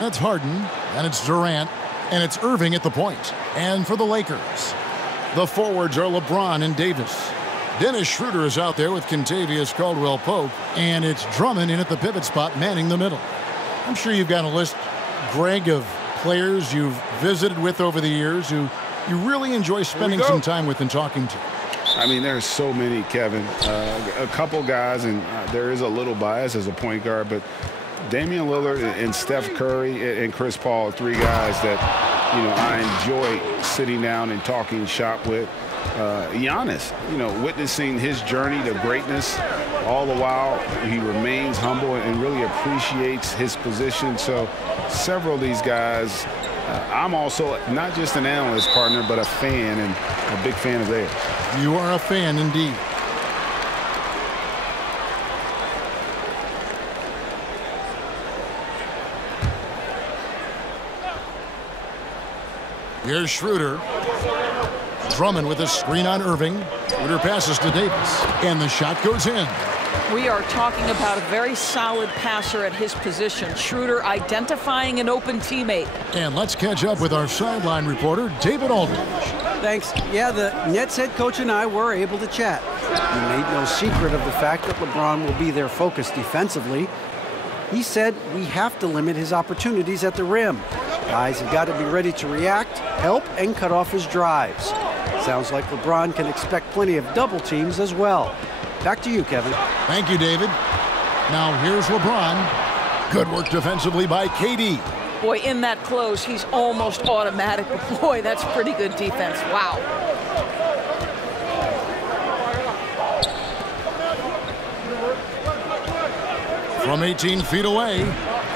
That's Harden, and it's Durant, and it's Irving at the point. And for the Lakers, the forwards are LeBron and Davis. Dennis Schroeder is out there with Kentavious Caldwell-Pope, and it's Drummond in at the pivot spot manning the middle. I'm sure you've got a list, Greg, of players you've visited with over the years who you really enjoy spending some time with and talking to. I mean, there's so many, Kevin. A couple guys, and there is a little bias as a point guard, but Damian Lillard and Steph Curry and Chris Paul are three guys that, I enjoy sitting down and talking shop with. Giannis, witnessing his journey to greatness, all the while he remains humble and really appreciates his position. So several of these guys, I'm also not just an analyst partner, but a fan, and a big fan of theirs. You are a fan indeed. Here's Schroeder. Drummond with a screen on Irving. Schroeder passes to Davis, and the shot goes in. We are talking about a very solid passer at his position. Schroeder identifying an open teammate. And let's catch up with our sideline reporter, David Aldridge. Thanks. Yeah, the Nets head coach and I were able to chat. He made no secret of the fact that LeBron will be their focus defensively. He said we have to limit his opportunities at the rim. Guys have got to be ready to react, help, and cut off his drives. Sounds like LeBron can expect plenty of double teams as well. Back to you, Kevin. Thank you, David. Now here's LeBron. Good work defensively by KD. Boy, in that close, he's almost automatic. But boy, that's pretty good defense. Wow. From 18 feet away,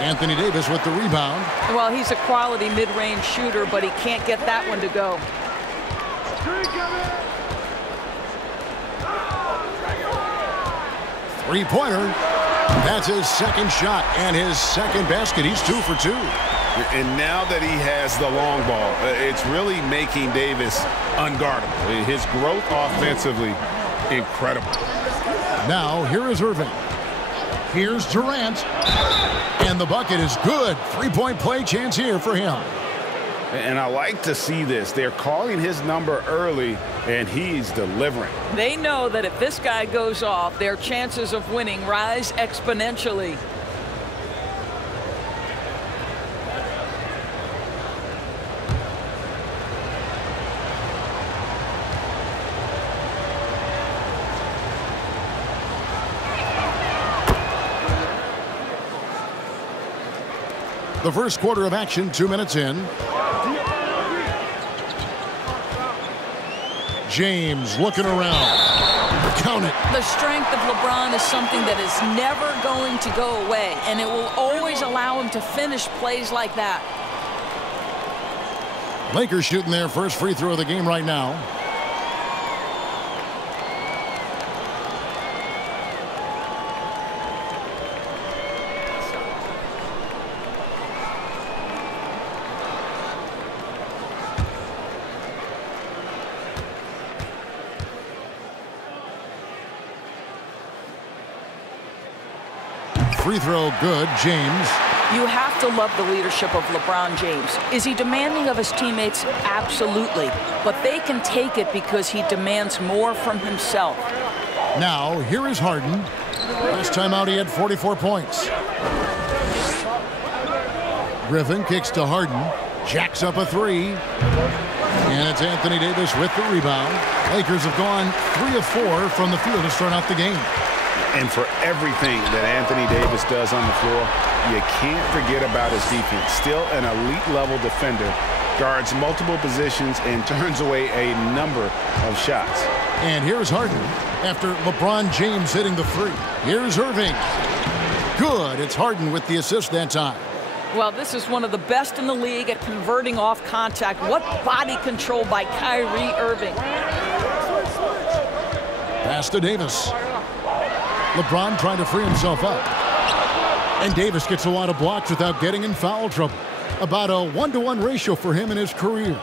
Anthony Davis with the rebound. Well, he's a quality mid-range shooter, but he can't get that one to go. Three-pointer. That's his second shot and his second basket. He's 2 for 2. And now that he has the long ball, it's really making Davis unguardable. His growth offensively, incredible. Now, here is Irving. Here's Durant. And the bucket is good. Three-point play chance here for him. And I like to see this. They're calling his number early, and he's delivering. They know that if this guy goes off, their chances of winning rise exponentially. The first quarter of action, 2 minutes in. James looking around. Count it. The strength of LeBron is something that is never going to go away, and it will always allow him to finish plays like that. Lakers shooting their first free throw of the game right now. Free throw good, James. You have to love the leadership of LeBron James. Is he demanding of his teammates? Absolutely. But they can take it because he demands more from himself. Now, here is Harden. Last time out, he had 44 points. Griffin kicks to Harden. Jacks up a three. And it's Anthony Davis with the rebound. Lakers have gone 3 of 4 from the field to start out the game. And for everything that Anthony Davis does on the floor, you can't forget about his defense. Still an elite-level defender, guards multiple positions, and turns away a number of shots. And here's Harden after LeBron James hitting the three. Here's Irving. Good. It's Harden with the assist that time. Well, this is one of the best in the league at converting off contact. What body control by Kyrie Irving. Pass to Davis. LeBron trying to free himself up. And Davis gets a lot of blocks without getting in foul trouble. About a 1-to-1 ratio for him in his career.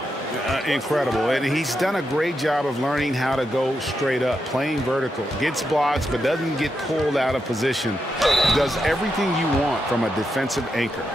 Incredible. And he's done a great job of learning how to go straight up, playing vertical. Gets blocks, but doesn't get pulled out of position. Does everything you want from a defensive anchor.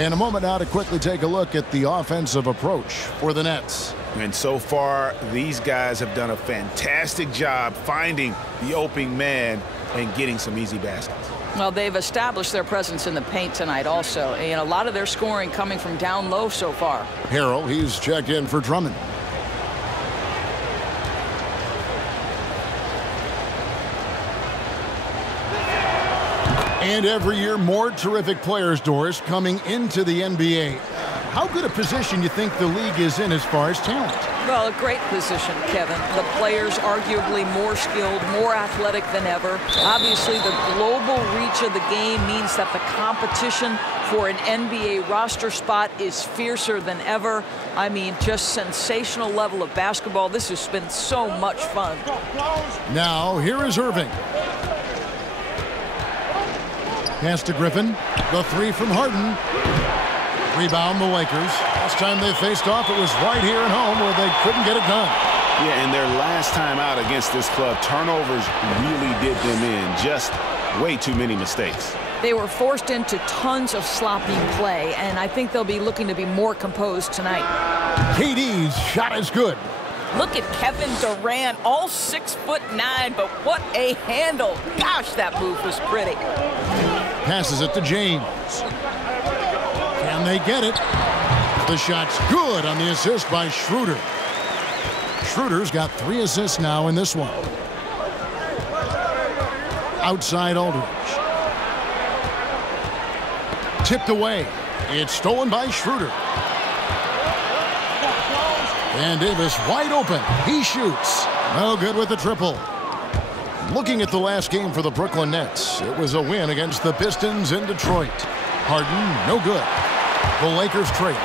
And a moment now to quickly take a look at the offensive approach for the Nets. And so far, these guys have done a fantastic job finding the opening man and getting some easy baskets. Well, they've established their presence in the paint tonight also. And a lot of their scoring coming from down low so far. Harrell, he's checked in for Drummond. And every year, more terrific players, Doris, coming into the NBA. How good a position you think the league is in as far as talent? Well, a great position, Kevin. The players arguably more skilled, more athletic than ever. Obviously, the global reach of the game means that the competition for an NBA roster spot is fiercer than ever. I mean, just sensational level of basketball. This has been so much fun. Now, here is Irving. Pass to Griffin. The three from Harden. Rebound the Lakers. Last time they faced off, it was right here at home where they couldn't get it done. Yeah, and their last time out against this club, turnovers really did them in. Just way too many mistakes. They were forced into tons of sloppy play, and I think they'll be looking to be more composed tonight. KD's shot is good. Look at Kevin Durant, all 6'9", but what a handle. Gosh, that move was pretty. Passes it to James. Can they get it? The shot's good on the assist by Schroeder. Schroeder's got 3 assists now in this one. Outside Aldridge. Tipped away. It's stolen by Schroeder. And Davis wide open. He shoots. No good with the triple. Looking at the last game for the Brooklyn Nets, it was a win against the Pistons in Detroit. Harden, no good. The Lakers trade.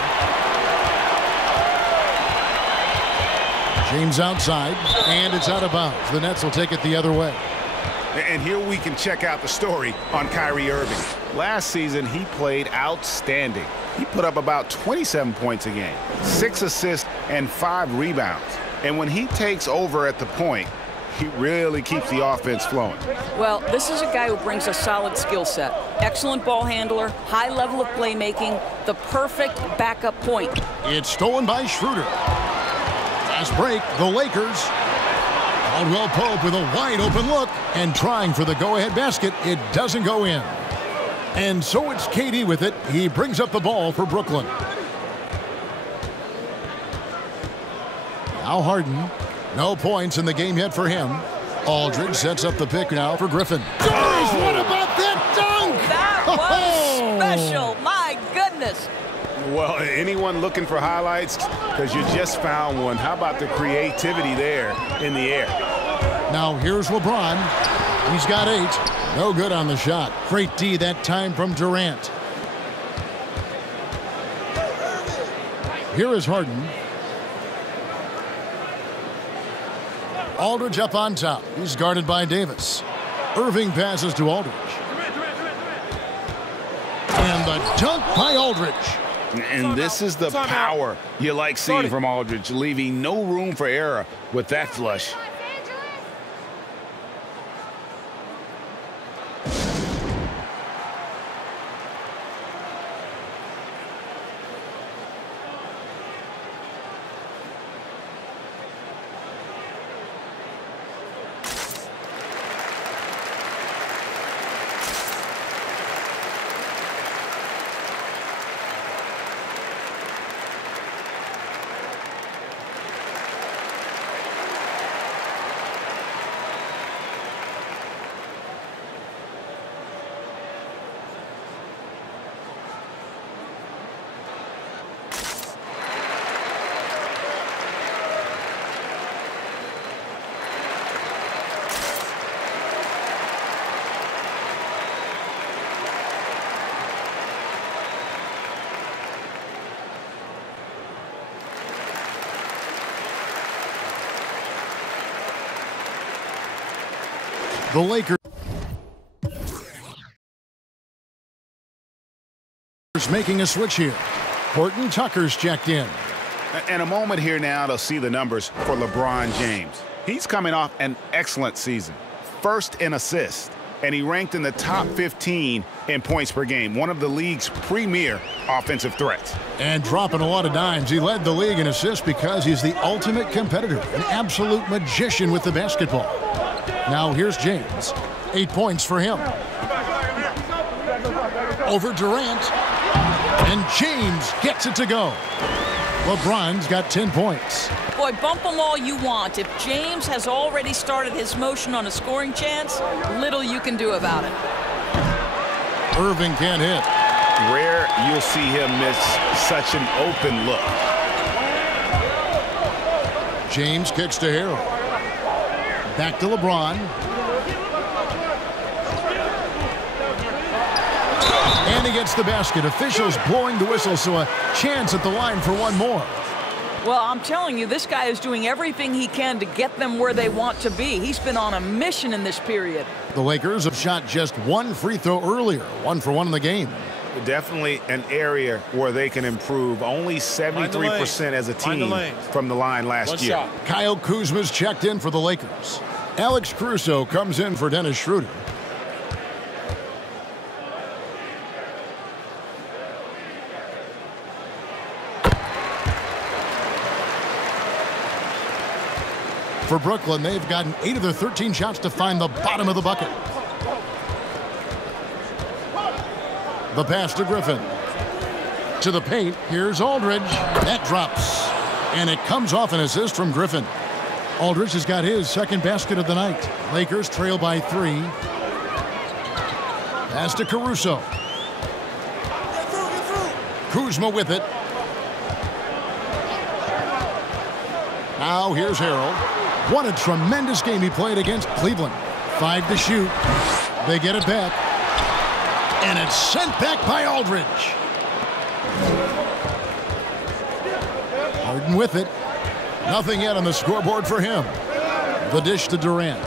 James outside, and it's out of bounds. The Nets will take it the other way. And here we can check out the story on Kyrie Irving. Last season, he played outstanding. He put up about 27 points a game, 6 assists, and 5 rebounds. And when he takes over at the point, he really keeps the offense flowing. Well, this is a guy who brings a solid skill set. Excellent ball handler, high level of playmaking, the perfect backup point. It's stolen by Schroeder. Fast break, the Lakers. Caldwell Pope with a wide open look and trying for the go-ahead basket. It doesn't go in. And so it's KD with it. He brings up the ball for Brooklyn. Now Harden. No points in the game yet for him. Aldridge sets up the pick now for Griffin. Doris, what about that dunk? That was special. My goodness. Well, anyone looking for highlights? Because you just found one. How about the creativity there in the air? Now here's LeBron. He's got 8. No good on the shot. Great D that time from Durant. Here is Harden. Aldridge up on top. He's guarded by Davis. Irving passes to Aldridge. And the dunk by Aldridge. And this is the power you like seeing from Aldridge, leaving no room for error with that flush. The Lakers making a switch here. Horton Tucker's checked in. And a moment here now to see the numbers for LeBron James. He's coming off an excellent season. First in assists and he ranked in the top 15 in points per game, one of the league's premier offensive threats. And dropping a lot of dimes. He led the league in assists because he's the ultimate competitor, an absolute magician with the basketball. Now here's James. 8 points for him. Over Durant. And James gets it to go. LeBron's got 10 points. Boy, bump them all you want. If James has already started his motion on a scoring chance, little you can do about it. Irving can't hit. Rare you'll see him miss such an open look. James kicks to Harold. Back to LeBron. And he gets the basket. Officials blowing the whistle, so a chance at the line for one more. Well, I'm telling you, this guy is doing everything he can to get them where they want to be. He's been on a mission in this period. The Lakers have shot just one free throw earlier, 1 for 1 in the game. Definitely an area where they can improve. Only 73% as a team from the line last year. Shot. Kyle Kuzma's checked in for the Lakers. Alex Caruso comes in for Dennis Schroeder. For Brooklyn, they've gotten 8 of their 13 shots to find the bottom of the bucket. The pass to Griffin. To the paint, here's Aldridge. That drops. And it comes off an assist from Griffin. Aldridge has got his second basket of the night. Lakers trail by 3. Pass to Caruso. Kuzma with it. Now here's Harold. What a tremendous game he played against Cleveland. 5 to shoot. They get it back. And it's sent back by Aldridge. Harden with it. Nothing yet on the scoreboard for him. The dish to Durant.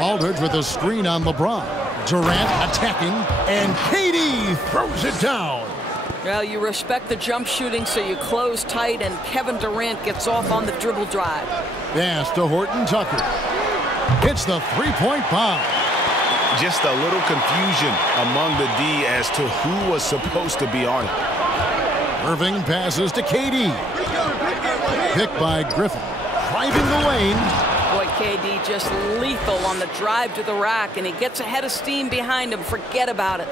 Aldridge with a screen on LeBron. Durant attacking, and KD throws it down. Well, you respect the jump shooting, so you close tight, and Kevin Durant gets off on the dribble drive. Pass to Horton Tucker. Hits the three-point bomb. Just a little confusion among the D as to who was supposed to be on it. Irving passes to KD. Picked by Griffin. Driving the lane. Boy, KD just lethal on the drive to the rack, and he gets a head of steam behind him. Forget about it.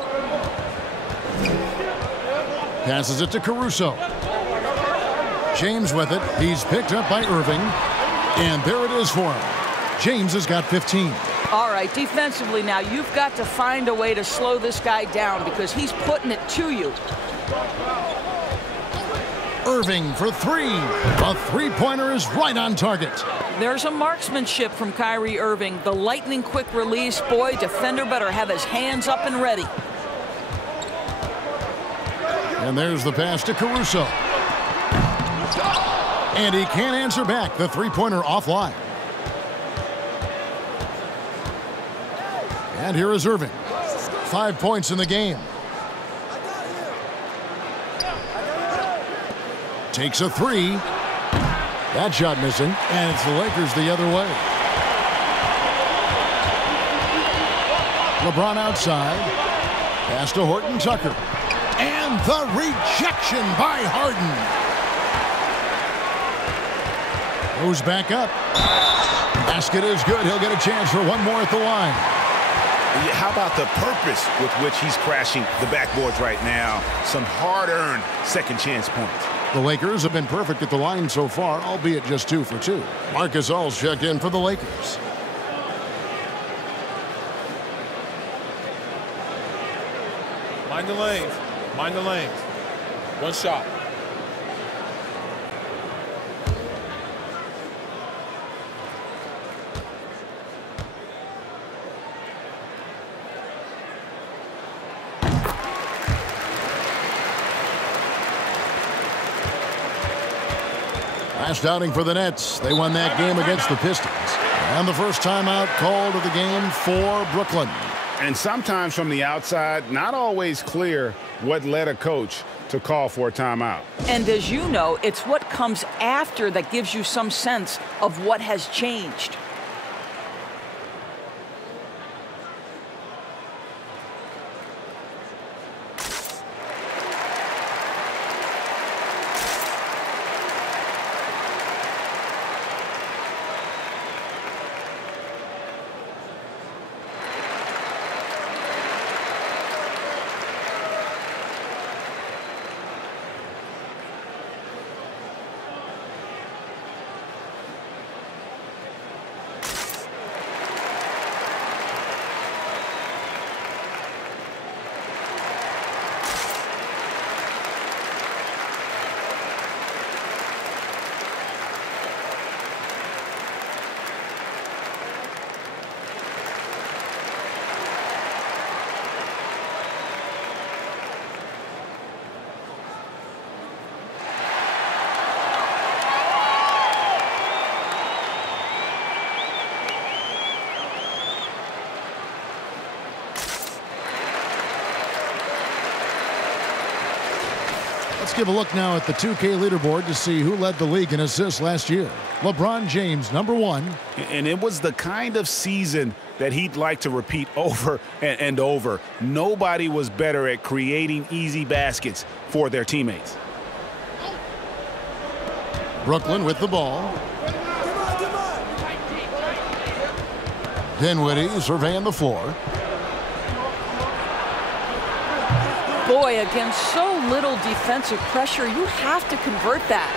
Passes it to Caruso. James with it. He's picked up by Irving. And there it is for him. James has got 15. All right, defensively now, you've got to find a way to slow this guy down because he's putting it to you. Irving for 3. A three-pointer is right on target. There's a marksmanship from Kyrie Irving. The lightning quick release. Boy, defender better have his hands up and ready. And there's the pass to Caruso. And he can't answer back. The three-pointer offline. And here is Irving. 5 points in the game. Takes a 3. That shot missing. And it's the Lakers the other way. LeBron outside. Pass to Horton Tucker. And the rejection by Harden. Goes back up. Basket is good. He'll get a chance for one more at the line. How about the purpose with which he's crashing the backboards right now? Some hard-earned second chance points. The Lakers have been perfect at the line so far, albeit just 2 for 2. Marc Gasol's checked in for the Lakers. Mind the lanes. Mind the lanes. One shot. Last outing for the Nets. They won that game against the Pistons. And the first timeout called of the game for Brooklyn. And sometimes from the outside, not always clear what led a coach to call for a timeout. And as you know, it's what comes after that gives you some sense of what has changed. Let's give a look now at the 2K leaderboard to see who led the league in assists last year. LeBron James, #1. And it was the kind of season that he'd like to repeat over and over. Nobody was better at creating easy baskets for their teammates. Brooklyn with the ball. Dinwiddie surveying the floor. Boy, against so little defensive pressure, you have to convert that.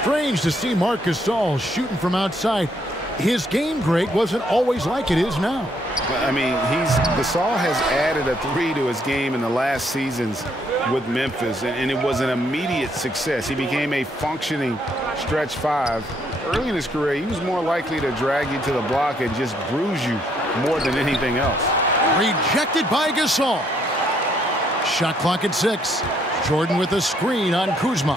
Strange to see Marc Gasol shooting from outside. His game, Greg, wasn't always like it is now. I mean, Gasol has added a 3 to his game in the last seasons with Memphis, and it was an immediate success. He became a functioning stretch 5. Early in his career, he was more likely to drag you to the block and just bruise you more than anything else. Rejected by Gasol. Shot clock at 6. Jordan with a screen on Kuzma.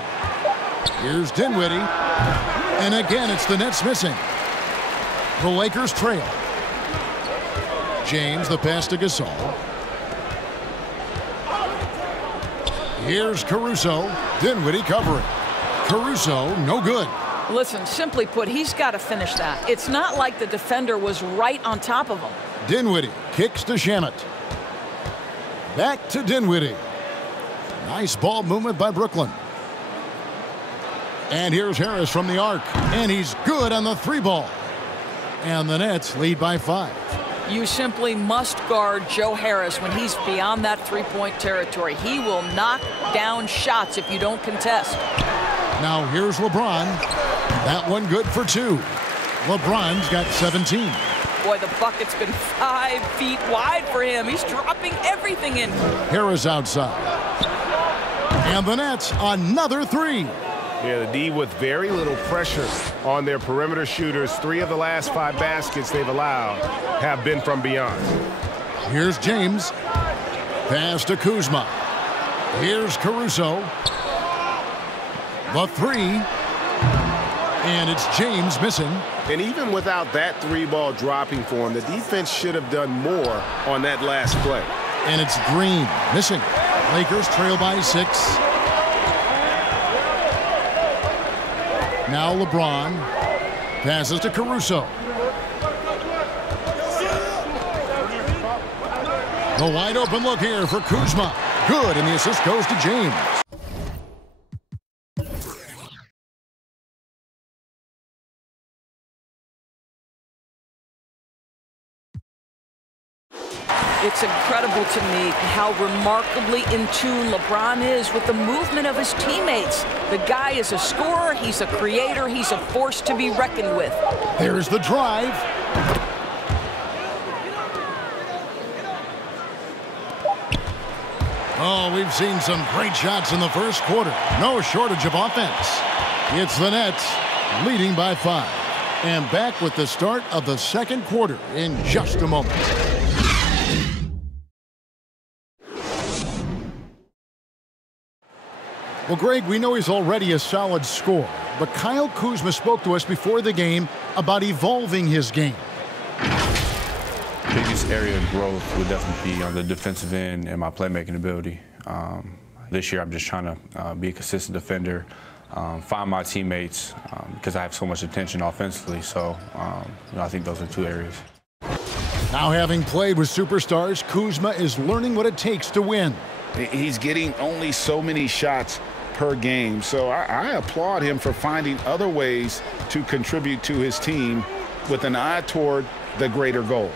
Here's Dinwiddie. And again, it's the Nets missing. The Lakers trail. James, the pass to Gasol. Here's Caruso. Dinwiddie covering. Caruso, no good. Listen, simply put, he's got to finish that. It's not like the defender was right on top of him. Dinwiddie kicks to Shamet. Back to Dinwiddie. Nice ball movement by Brooklyn. And here's Harris from the arc. And he's good on the 3-ball. And the Nets lead by 5. You simply must guard Joe Harris when he's beyond that 3-point territory. He will knock down shots if you don't contest. Now here's LeBron. That one good for 2. LeBron's got 17. Boy, the bucket's been 5 feet wide for him. He's dropping everything in. Harris outside. And the Nets, another 3. Yeah, the D with very little pressure on their perimeter shooters. 3 of the last 5 baskets they've allowed have been from beyond. Here's James. Pass to Kuzma. Here's Caruso. The 3. And it's James missing. And even without that 3-ball dropping for him, the defense should have done more on that last play. And it's Green missing. Lakers trail by 6. Now LeBron passes to Caruso. The wide open look here for Kuzma. Good, and the assist goes to James. It's incredible to me how remarkably in tune LeBron is with the movement of his teammates. The guy is a scorer, he's a creator, he's a force to be reckoned with. There's the drive. Oh, we've seen some great shots in the first quarter. No shortage of offense. It's the Nets leading by 5. And back with the start of the second quarter in just a moment. Well, Greg, we know he's already a solid scorer, but Kyle Kuzma spoke to us before the game about evolving his game. Biggest area of growth would definitely be on the defensive end and my playmaking ability. This year, I'm just trying to be a consistent defender, find my teammates because I have so much attention offensively. So I think those are 2 areas. Now, having played with superstars, Kuzma is learning what it takes to win. He's getting only so many shots per game, so I applaud him for finding other ways to contribute to his team with an eye toward the greater goal.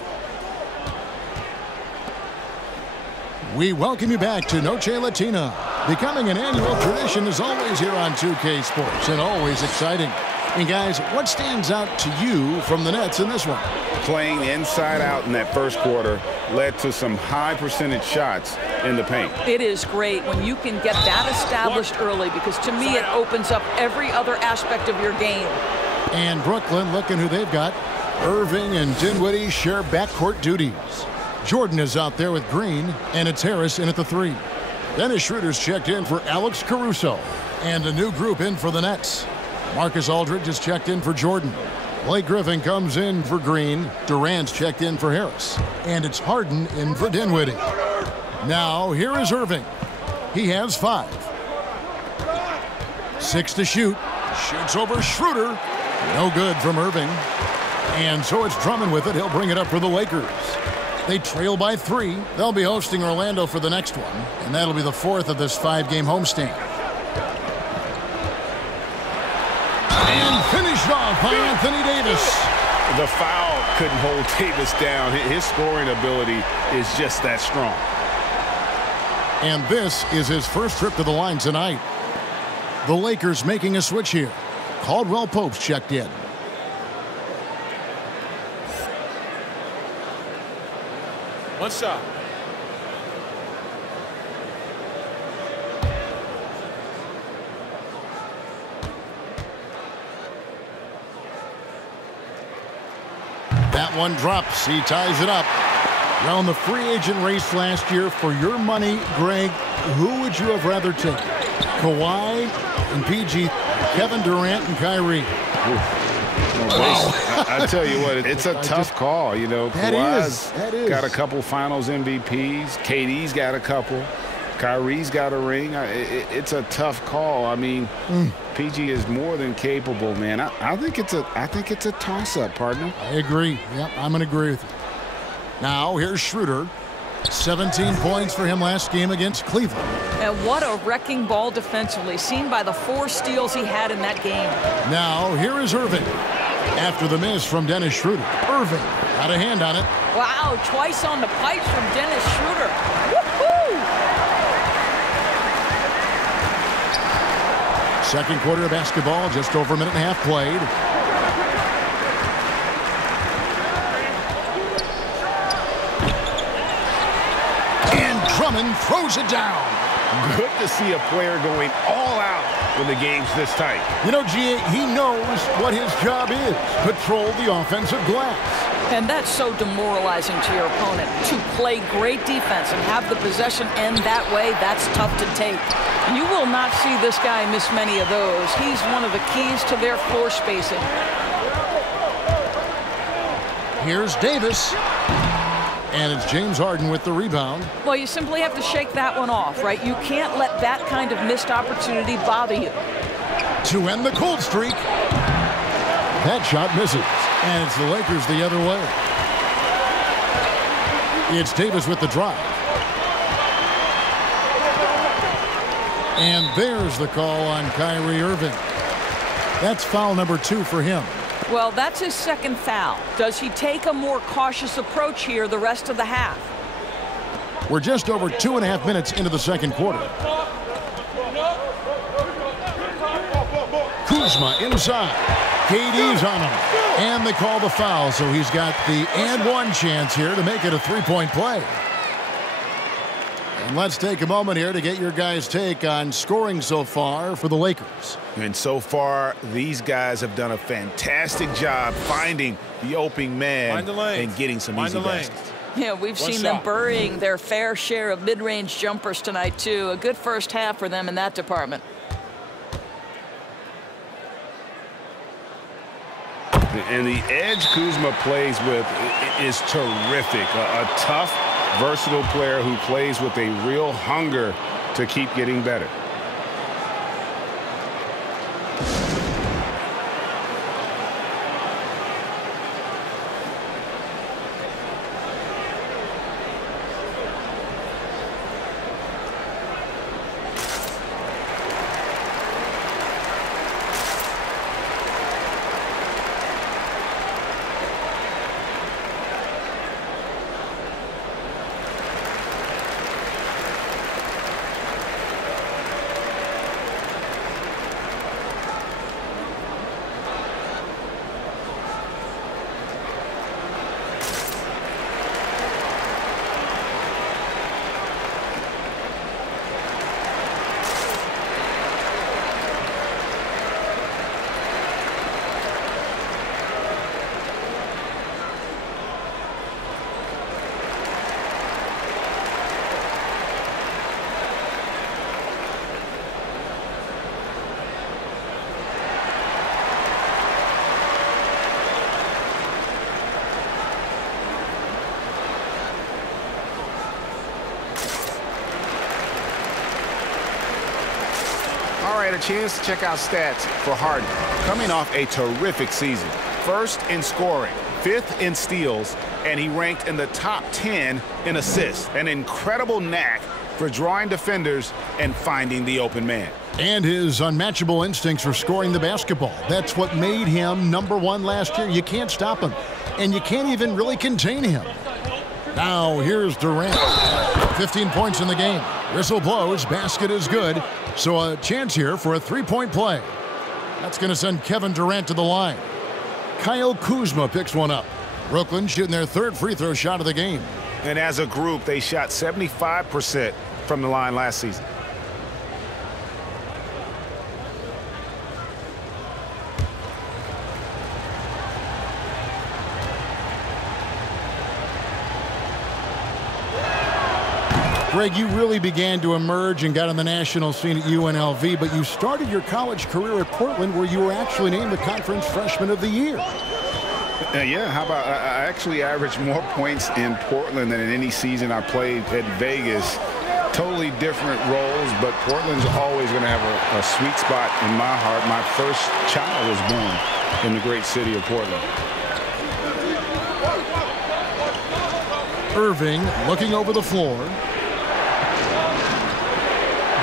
We welcome you back to Noche Latina. Becoming an annual tradition is always here on 2K Sports and always exciting. And guys, what stands out to you from the Nets in this one? Playing inside out in that first quarter led to some high percentage shots in the paint. It is great when you can get that established early because to me it opens up every other aspect of your game. And Brooklyn, looking who they've got. Irving and Dinwiddie share backcourt duties. Jordan is out there with Green, and it's Harris in at the 3. Dennis Schroeder's checked in for Alex Caruso. And a new group in for the Nets. Marcus Aldridge is checked in for Jordan. Blake Griffin comes in for Green. Durant's checked in for Harris. And it's Harden in for Dinwiddie. Now, here is Irving. He has 5. 6 to shoot. Shoots over Schroeder. No good from Irving. And so it's Drummond with it. He'll bring it up for the Lakers. They trail by 3. They'll be hosting Orlando for the next one, and that'll be the 4th of this 5-game homestand. And finished off by Anthony Davis. The foul couldn't hold Davis down. His scoring ability is just that strong. And this is his first trip to the line tonight. The Lakers making a switch here. Caldwell Pope's checked in. One shot. That one drops. He ties it up. Around the free agent race last year, for your money, Greg, who would you have rather taken? Kawhi and PG, Kevin Durant and Kyrie. I tell you what, it's a tough call. You know, Kawhi's got a couple Finals MVPs. KD's got a couple. Kyrie's got a ring. It's a tough call. I mean, PG is more than capable, man. I think it's a toss-up, partner. I agree. Yep, I'm going to agree with you. Now here's Schroeder. 17 points for him last game against Cleveland. And what a wrecking ball defensively, seen by the 4 steals he had in that game. Now here is Irving. After the miss from Dennis Schroeder, Irving got a hand on it. Wow, twice on the pipe from Dennis Schroeder. Woohoo! Second quarter of basketball, just over a minute and a half played. Drummond throws it down. Good to see a player going all out when the game's this tight. You know, G.A., he knows what his job is. Control the offensive glass. And that's so demoralizing to your opponent. To play great defense and have the possession end that way, that's tough to take. You will not see this guy miss many of those. He's one of the keys to their floor spacing. Here's Davis. And it's James Harden with the rebound. Well, you simply have to shake that one off, right? You can't let that kind of missed opportunity bother you. To end the cold streak. That shot misses. And it's the Lakers the other way. It's Davis with the drive. And there's the call on Kyrie Irving. That's foul number 2 for him. Well, that's his second foul. Does he take a more cautious approach here the rest of the half? We're just over 2.5 minutes into the second quarter. Kuzma inside. KD's on him. And they call the foul, so he's got the and one chance here to make it a 3-point play. And let's take a moment here to get your guys' take on scoring so far for the Lakers. And so far, these guys have done a fantastic job finding the opening man and getting some easy baskets. Yeah, we've seen them burying their fair share of mid-range jumpers tonight, too. A good first half for them in that department. And the edge Kuzma plays with is terrific. A tough, versatile player who plays with a real hunger to keep getting better. chance to check out stats for Harden. Coming off a terrific season. First in scoring, 5th in steals, and he ranked in the top 10 in assists. An incredible knack for drawing defenders and finding the open man. And his unmatchable instincts for scoring the basketball. That's what made him #1 last year. You can't stop him, and you can't even really contain him. Now here's Durant. 15 points in the game. Whistle blows, basket is good. So a chance here for a three-point play. That's going to send Kevin Durant to the line. Kyle Kuzma picks one up. Brooklyn shooting their 3rd free throw shot of the game. And as a group, they shot 75% from the line last season. Greg, you really began to emerge and got on the national scene at UNLV, but you started your college career at Portland, where you were actually named the Conference Freshman of the Year. Yeah, how about I actually averaged more points in Portland than in any season I played at Vegas. Totally different roles, but Portland's always going to have a sweet spot in my heart. My first child was born in the great city of Portland. Irving looking over the floor.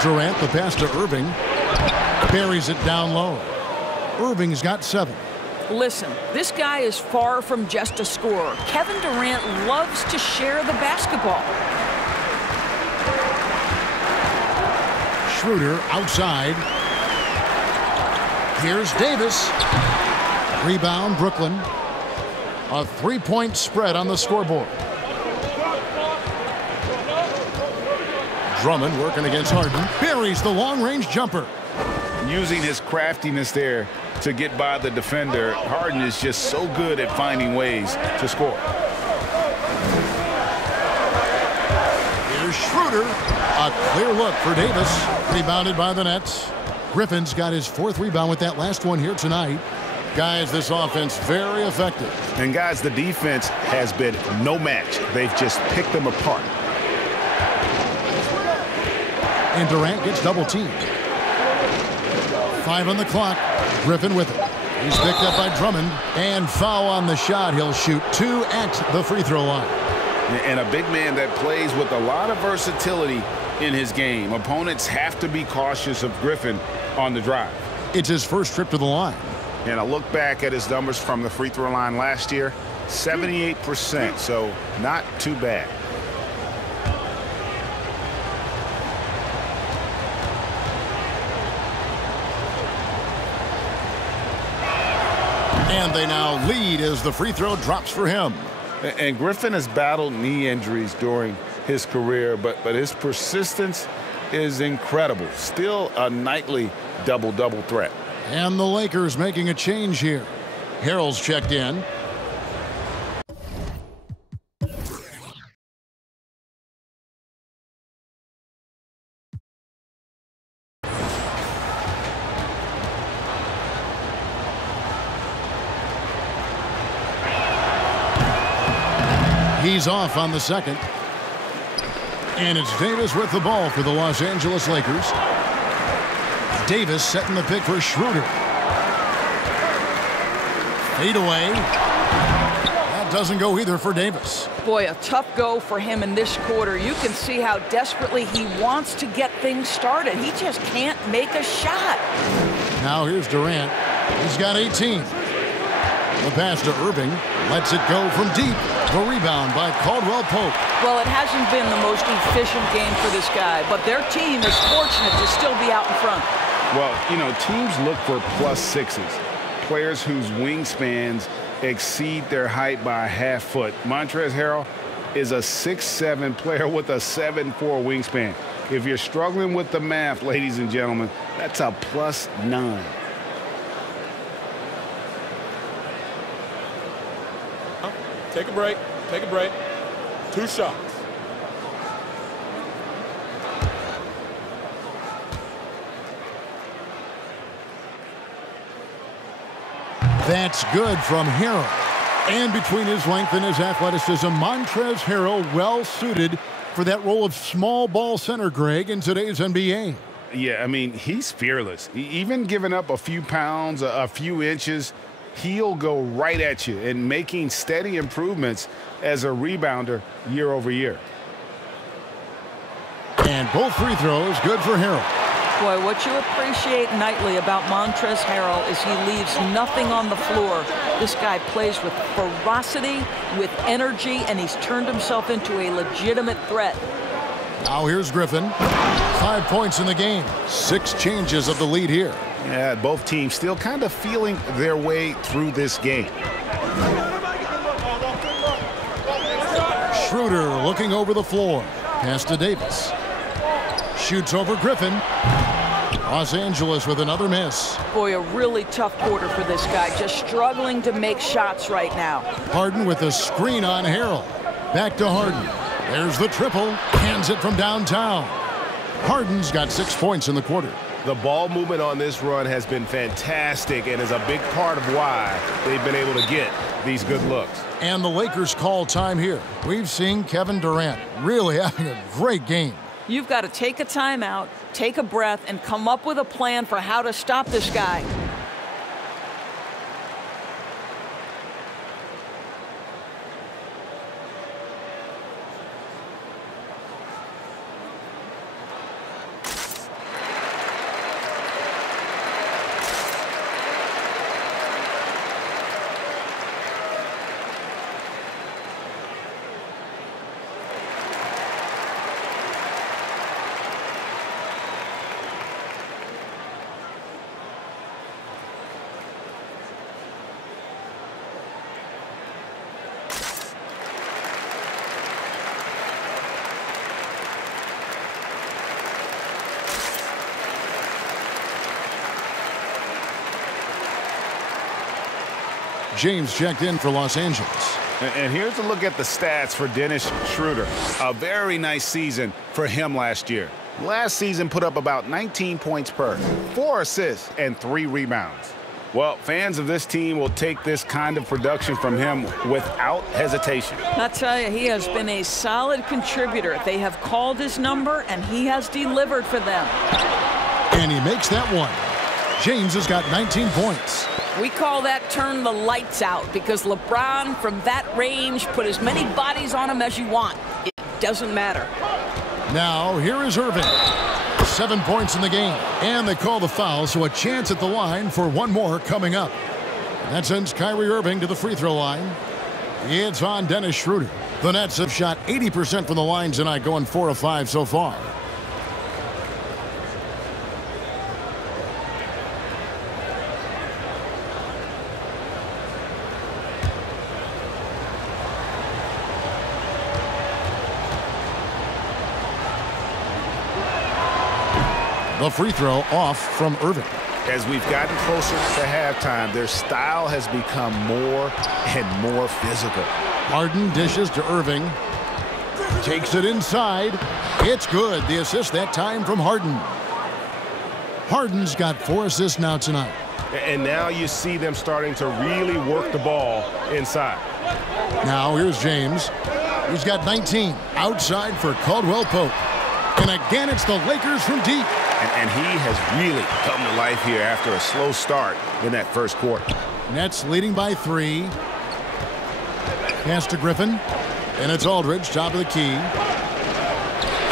Durant, the pass to Irving. Buries it down low. Irving's got 7. Listen, this guy is far from just a scorer. Kevin Durant loves to share the basketball. Schroeder outside. Here's Davis. Rebound, Brooklyn. A 3-point spread on the scoreboard. Drummond working against Harden. Buries the long-range jumper. Using his craftiness there to get by the defender. Harden is just so good at finding ways to score. Here's Schroeder. A clear look for Davis. Rebounded by the Nets. Griffin's got his 4th rebound with that last one here tonight. Guys, this offense very effective. And guys, the defense has been no match. They've just picked them apart. And Durant gets double-teamed. 5 on the clock. Griffin with it. He's picked up by Drummond. And foul on the shot. He'll shoot 2 at the free throw line. And a big man that plays with a lot of versatility in his game. Opponents have to be cautious of Griffin on the drive. It's his first trip to the line. And a look back at his numbers from the free throw line last year, 78%, so not too bad. And they now lead as the free throw drops for him. And Griffin has battled knee injuries during his career, but his persistence is incredible. Still a nightly double-double threat. And the Lakers making a change here. Harrell's checked in. He's off on the second. And it's Davis with the ball for the Los Angeles Lakers. Davis setting the pick for Schroeder. Fade away. That doesn't go either for Davis. Boy, a tough go for him in this quarter. You can see how desperately he wants to get things started. He just can't make a shot. Now here's Durant. He's got 18. The pass to Irving. Lets it go from deep. The rebound by Caldwell Pope. Well, it hasn't been the most efficient game for this guy, but their team is fortunate to still be out in front. Well, you know, teams look for +6s, players whose wingspans exceed their height by a half foot. Montrezl Harrell is a 6'7" player with a 7'4" wingspan. If you're struggling with the math, ladies and gentlemen, that's a +9. Take a break. Take a break. 2 shots. That's good from Harrell. And between his length and his athleticism, Montrezl Harrell well suited for that role of small ball center, Greg, in today's NBA. Yeah, I mean, he's fearless. Even giving up a few pounds, a few inches, he'll go right at you and making steady improvements as a rebounder year over year. And both free throws good for Harrell. Boy, what you appreciate nightly about Montrezl Harrell is he leaves nothing on the floor. This guy plays with ferocity, with energy, and he's turned himself into a legitimate threat. Now here's Griffin. 5 points in the game. 6 changes of the lead here. Yeah, both teams still kind of feeling their way through this game. Schroeder looking over the floor. Pass to Davis. Shoots over Griffin. Los Angeles with another miss. Boy, a really tough quarter for this guy. Just struggling to make shots right now. Harden with a screen on Harrell. Back to Harden. There's the triple. Hands it from downtown. Harden's got 6 points in the quarter. The ball movement on this run has been fantastic and is a big part of why they've been able to get these good looks. And the Lakers call time here. We've seen Kevin Durant really having a great game. You've got to take a timeout, take a breath, and come up with a plan for how to stop this guy. James checked in for Los Angeles. And here's a look at the stats for Dennis Schroeder. A very nice season for him last year. Last season put up about 19 points per, 4 assists, and 3 rebounds. Well, fans of this team will take this kind of production from him without hesitation. I tell you, he has been a solid contributor. They have called his number, and he has delivered for them. And he makes that one. James has got 19 points. We call that turn the lights out because LeBron, from that range, put as many bodies on him as you want. It doesn't matter. Now, here is Irving. 7 points in the game. And they call the foul, so a chance at the line for one more coming up. And that sends Kyrie Irving to the free throw line. It's on Dennis Schroeder. The Nets have shot 80% from the line tonight, going 4 of 5 so far. The free throw off from Irving. As we've gotten closer to halftime, their style has become more and more physical. Harden dishes to Irving. Takes it inside. It's good. The assist that time from Harden. Harden's got 4 assists now tonight. And now you see them starting to really work the ball inside. Now here's James. He's got 19. Outside for Caldwell Pope. And again, it's the Lakers from deep. And he has really come to life here after a slow start in that first quarter. Nets leading by 3. Pass to Griffin. And it's Aldridge, top of the key.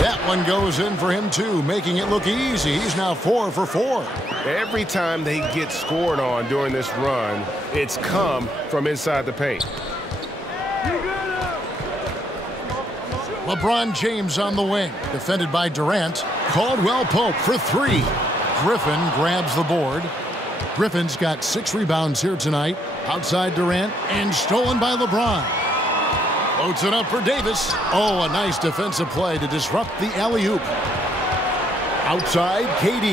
That one goes in for him, too, making it look easy. He's now 4 for 4. Every time they get scored on during this run, it's come from inside the paint. LeBron James on the wing, defended by Durant. Caldwell Pope for 3. Griffin grabs the board. Griffin's got 6 rebounds here tonight. Outside Durant, and stolen by LeBron. Floats it up for Davis. Oh, a nice defensive play to disrupt the alley-oop. Outside, KD.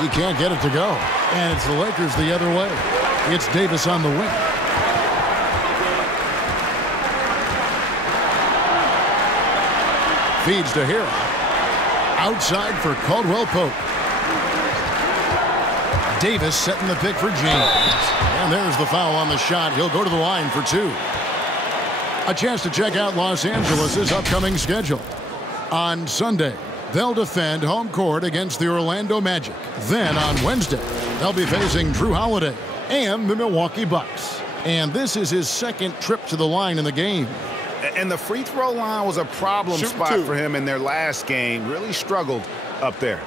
He can't get it to go. And it's the Lakers the other way. It's Davis on the wing. Feeds to Harrell. Outside for Caldwell Pope. Davis setting the pick for James. And there's the foul on the shot. He'll go to the line for 2. A chance to check out Los Angeles' upcoming schedule. On Sunday, They'll defend home court against the Orlando Magic. Then on Wednesday, they'll be facing Drew Holiday and the Milwaukee Bucks. And this is his second trip to the line in the game. And the free throw line was a problem spot for him in their last game. Really struggled up there.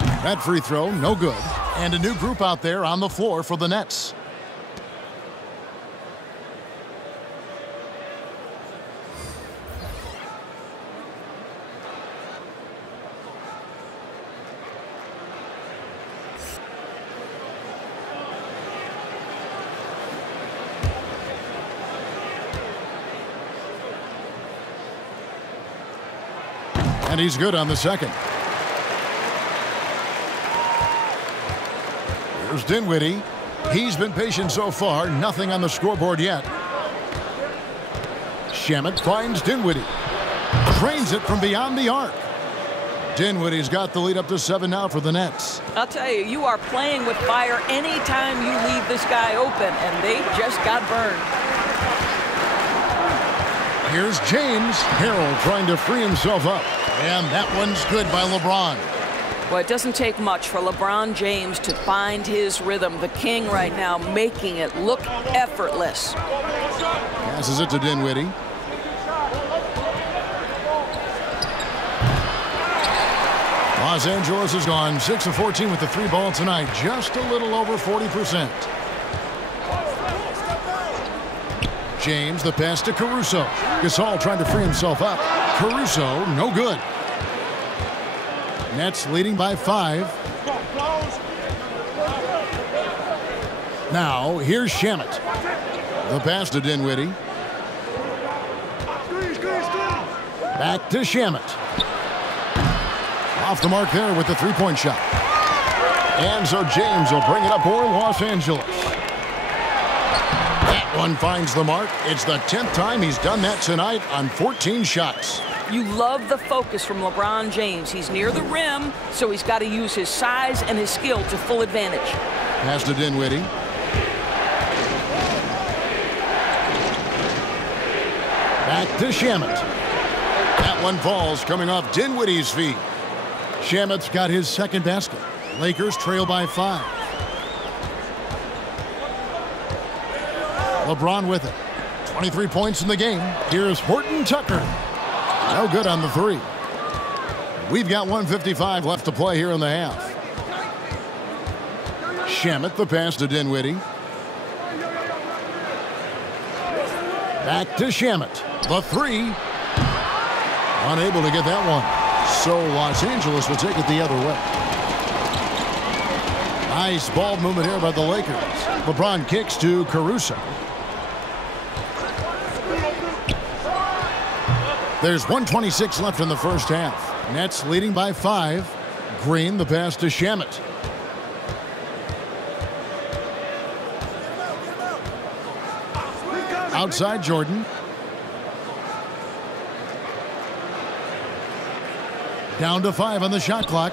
That free throw, no good. And a new group out there on the floor for the Nets. And he's good on the second. Here's Dinwiddie. He's been patient so far. Nothing on the scoreboard yet. Shamet finds Dinwiddie. Drains it from beyond the arc. Dinwiddie's got the lead up to 7 now for the Nets. I'll tell you, you are playing with fire anytime you leave this guy open, and they just got burned. Here's James. Harrell trying to free himself up. And that one's good by LeBron. Well, it doesn't take much for LeBron James to find his rhythm. The king right now making it look effortless. Passes it to Dinwiddie. Los Angeles has gone 6 of 14 with the 3 ball tonight. Just a little over 40%. James, the pass to Caruso. Gasol trying to free himself up. Caruso, no good. Nets leading by 5. Now, here's Shamet. The pass to Dinwiddie. Back to Shamet. Off the mark there with the three-point shot. And so James will bring it up for Los Angeles. That one finds the mark. It's the 10th time he's done that tonight on 14 shots. You love the focus from LeBron James. He's near the rim, so he's got to use his size and his skill to full advantage. Pass to Dinwiddie. Back to Shamet. That one falls coming off Dinwiddie's feet. Shamet's got his second basket. Lakers trail by 5. LeBron with it. 23 points in the game. Here's Horton Tucker. No good on the 3. We've got 1:55 left to play here in the half. Shamet, the pass to Dinwiddie. Back to Shamet. The 3. Unable to get that one. So Los Angeles will take it the other way. Nice ball movement here by the Lakers. LeBron kicks to Caruso. There's 1:26 left in the first half. Nets leading by 5. Green, the pass to Shamet. Outside Jordan. Down to 5 on the shot clock.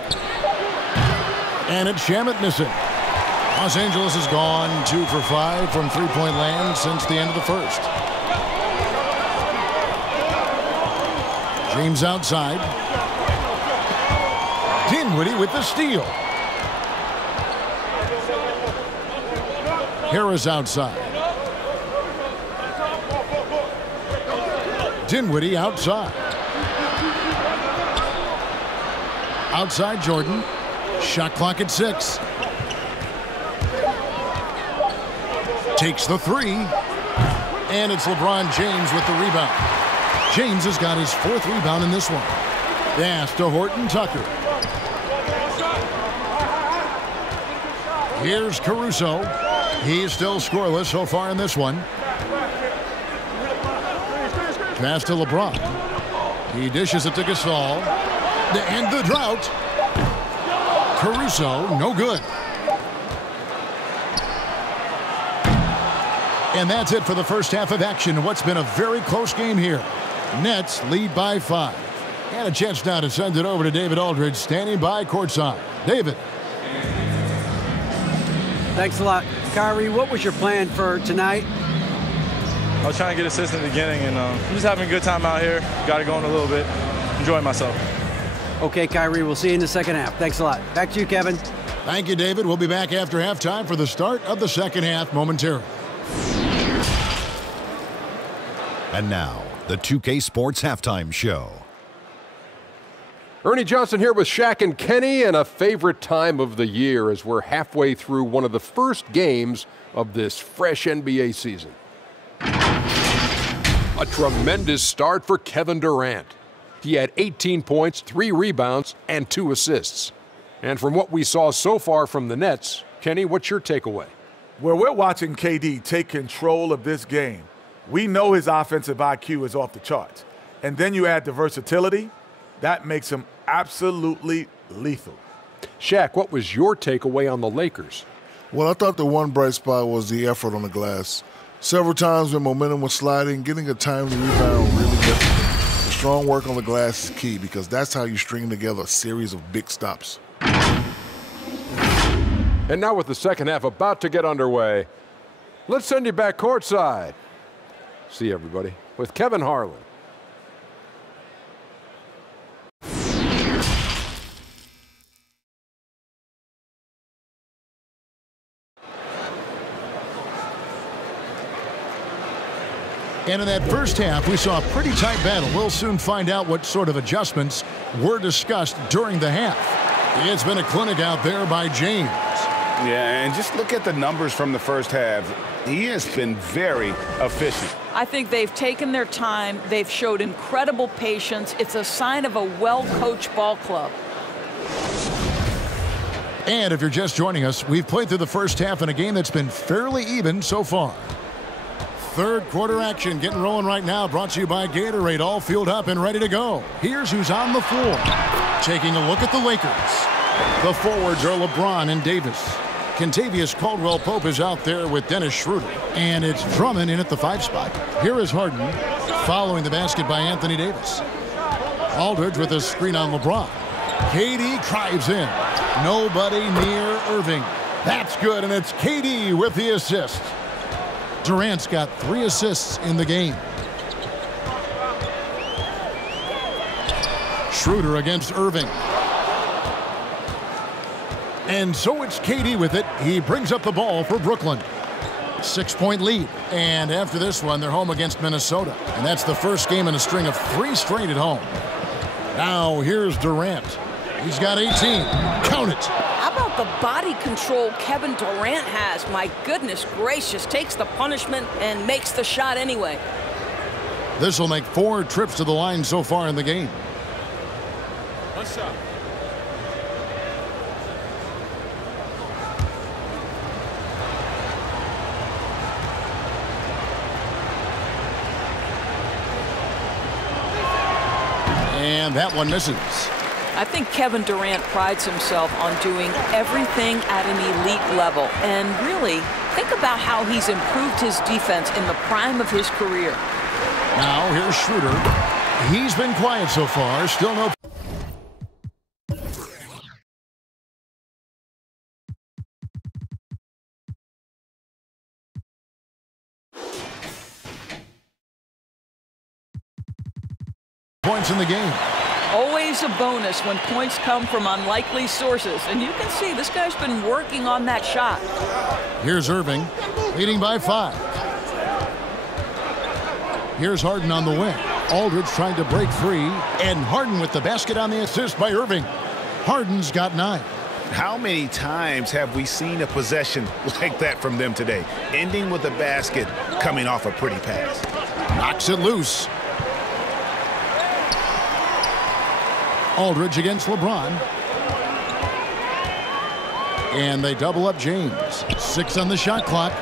And it's Shamet missing. Los Angeles has gone 2 for 5 from three-point land since the end of the first. James outside. Dinwiddie with the steal. Harris outside. Dinwiddie outside. Outside Jordan. Shot clock at 6. Takes the 3. And it's LeBron James with the rebound. James has got his 4th rebound in this one. Pass to Horton Tucker. Here's Caruso. He's still scoreless so far in this one. Pass to LeBron. He dishes it to Gasol. To end the drought. Caruso, no good. And that's it for the first half of action. What's been a very close game here. Nets lead by 5. And a chance now to send it over to David Aldridge, standing by courtside. David. Thanks a lot. Kyrie, what was your plan for tonight? I was trying to get assists in the beginning, and I'm just having a good time out here. Got it going a little bit. Enjoying myself. Okay, Kyrie, we'll see you in the second half. Thanks a lot. Back to you, Kevin. Thank you, David. We'll be back after halftime for the start of the second half momentarily. And now, the 2K Sports Halftime Show. Ernie Johnson here with Shaq and Kenny, and a favorite time of the year as we're halfway through one of the first games of this fresh NBA season. A tremendous start for Kevin Durant. He had 18 points, 3 rebounds, and 2 assists. And from what we saw so far from the Nets, Kenny, what's your takeaway? Well, we're watching KD take control of this game. We know his offensive IQ is off the charts. And then you add the versatility, that makes him absolutely lethal. Shaq, what was your takeaway on the Lakers? Well, I thought the one bright spot was the effort on the glass. Several times when momentum was sliding, getting a timely rebound really difficult. The strong work on the glass is key because that's how you string together a series of big stops. And now with the second half about to get underway, let's send you back courtside. See everybody with Kevin Harlan. And in that first half, we saw a pretty tight battle. We'll soon find out what sort of adjustments were discussed during the half. It's been a clinic out there by James. Yeah, and just look at the numbers from the first half. He has been very efficient. I think they've taken their time. They've showed incredible patience. It's a sign of a well-coached ball club. And if you're just joining us, we've played through the first half in a game that's been fairly even so far. Third quarter action getting rolling right now, brought to you by Gatorade, all fueled up and ready to go. Here's who's on the floor. Taking a look at the Lakers. The forwards are LeBron and Davis. Kentavious Caldwell-Pope is out there with Dennis Schroeder. And it's Drummond in at the 5 spot. Here is Harden, following the basket by Anthony Davis. Aldridge with a screen on LeBron. KD drives in. Nobody near Irving. That's good, and it's KD with the assist. Durant's got 3 assists in the game. Schroeder against Irving. And so it's KD with it. He brings up the ball for Brooklyn. 6-point lead. And after this one, they're home against Minnesota. And that's the first game in a string of 3 straight at home. Now here's Durant. He's got 18. Count it. How about the body control Kevin Durant has? My goodness gracious. Takes the punishment and makes the shot anyway. This will make 4 trips to the line so far in the game. One shot. And that one misses. I think Kevin Durant prides himself on doing everything at an elite level. And really, think about how he's improved his defense in the prime of his career. Now here's Schroeder. He's been quiet so far. Still no. Points in the game. Always a bonus when points come from unlikely sources. And you can see this guy's been working on that shot. Here's Irving, leading by 5. Here's Harden on the wing. Aldridge trying to break free. And Harden with the basket on the assist by Irving. Harden's got 9. How many times have we seen a possession like that from them today? Ending with a basket coming off a pretty pass. Knocks it loose. Aldridge against LeBron. And they double up James. 6 on the shot clock.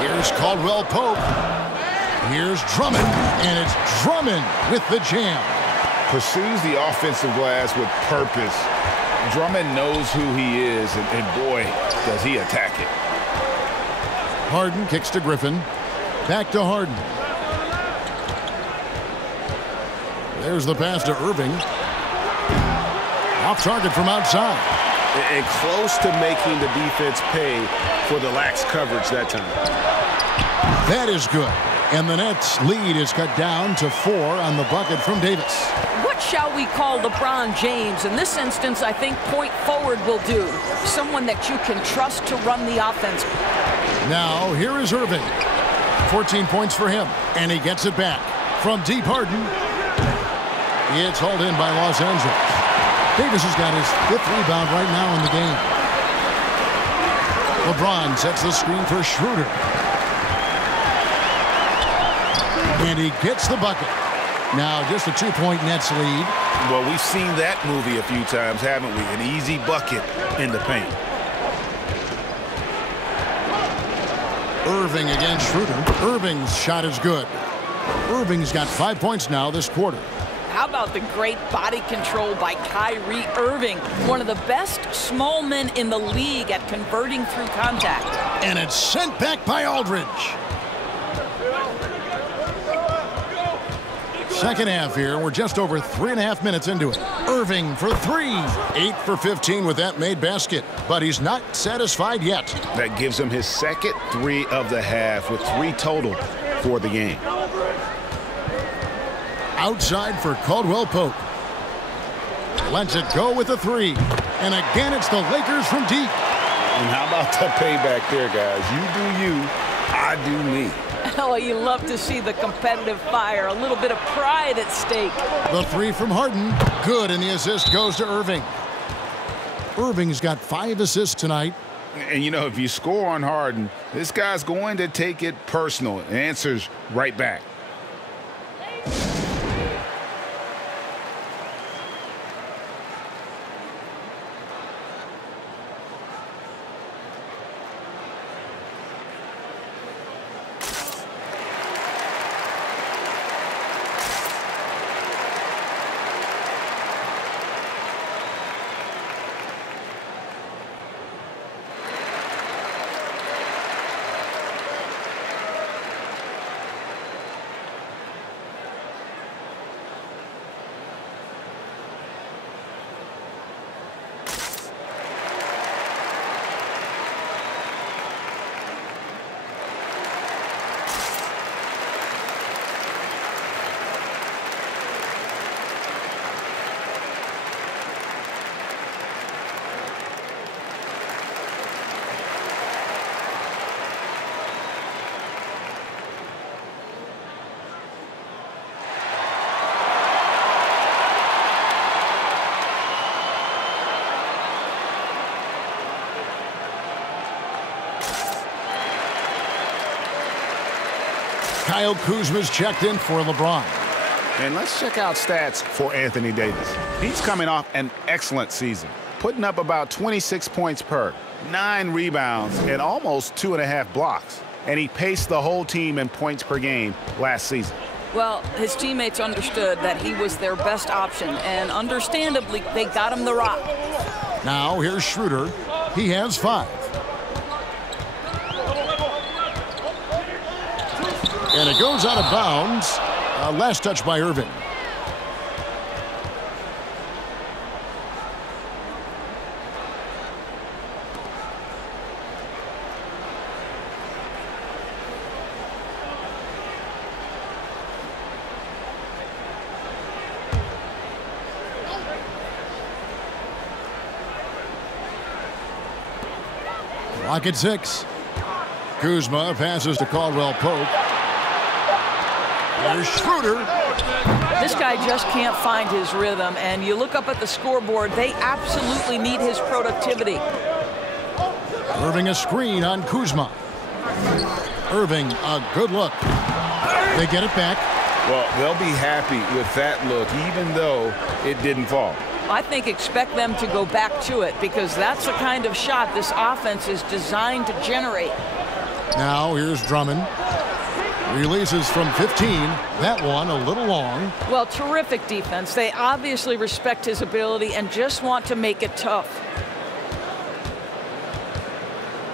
Here's Caldwell-Pope. Here's Drummond. And it's Drummond with the jam. Pursues the offensive glass with purpose. Drummond knows who he is, and boy, does he attack it. Harden kicks to Griffin. Back to Harden. There's the pass to Irving. Off target from outside. and close to making the defense pay for the lax coverage that time. That is good. And the Nets' lead is cut down to 4 on the bucket from Davis. What shall we call LeBron James? In this instance, I think point forward will do. Someone that you can trust to run the offense. Now, here is Irving. 14 points for him, and he gets it back. From deep Harden, it's hauled in by Los Angeles. Davis has got his 5th rebound right now in the game. LeBron sets the screen for Schroeder. And he gets the bucket. Now just a 2-point Nets lead. Well, we've seen that movie a few times, haven't we? An easy bucket in the paint. Irving against Schroeder. Irving's shot is good. Irving's got 5 points now this quarter. How about the great body control by Kyrie Irving, one of the best small men in the league at converting through contact. And it's sent back by Aldridge. Second half here. We're just over 3.5 minutes into it. Irving for 3. 8 for 15 with that made basket. But he's not satisfied yet. That gives him his second 3 of the half with 3 total for the game. Outside for Caldwell Pope. Lets it go with a 3. And again, it's the Lakers from deep. And how about the payback there, guys? You do you, I do me. Oh, you love to see the competitive fire. A little bit of pride at stake. The 3 from Harden. Good, and the assist goes to Irving. Irving's got 5 assists tonight. And, you know, if you score on Harden, this guy's going to take it personal and answers right back. Kyle Kuzma's checked in for LeBron. And let's check out stats for Anthony Davis. He's coming off an excellent season, putting up about 26 points per, 9 rebounds, and almost 2.5 blocks. And he paced the whole team in points per game last season. Well, his teammates understood that he was their best option, and understandably, they got him the rock. Now here's Schroeder. He has 5. And it goes out of bounds. Last touch by Irving. Clock at 6. Kuzma passes to Caldwell Pope. Here's Schroeder. This guy just can't find his rhythm, and you look up at the scoreboard, they absolutely need his productivity. Irving a screen on Kuzma. Irving, a good look. They get it back. Well, they'll be happy with that look, even though it didn't fall. I think expect them to go back to it, because that's the kind of shot this offense is designed to generate. Now here's Drummond. Releases from 15. That one a little long. Well, terrific defense. They obviously respect his ability and just want to make it tough.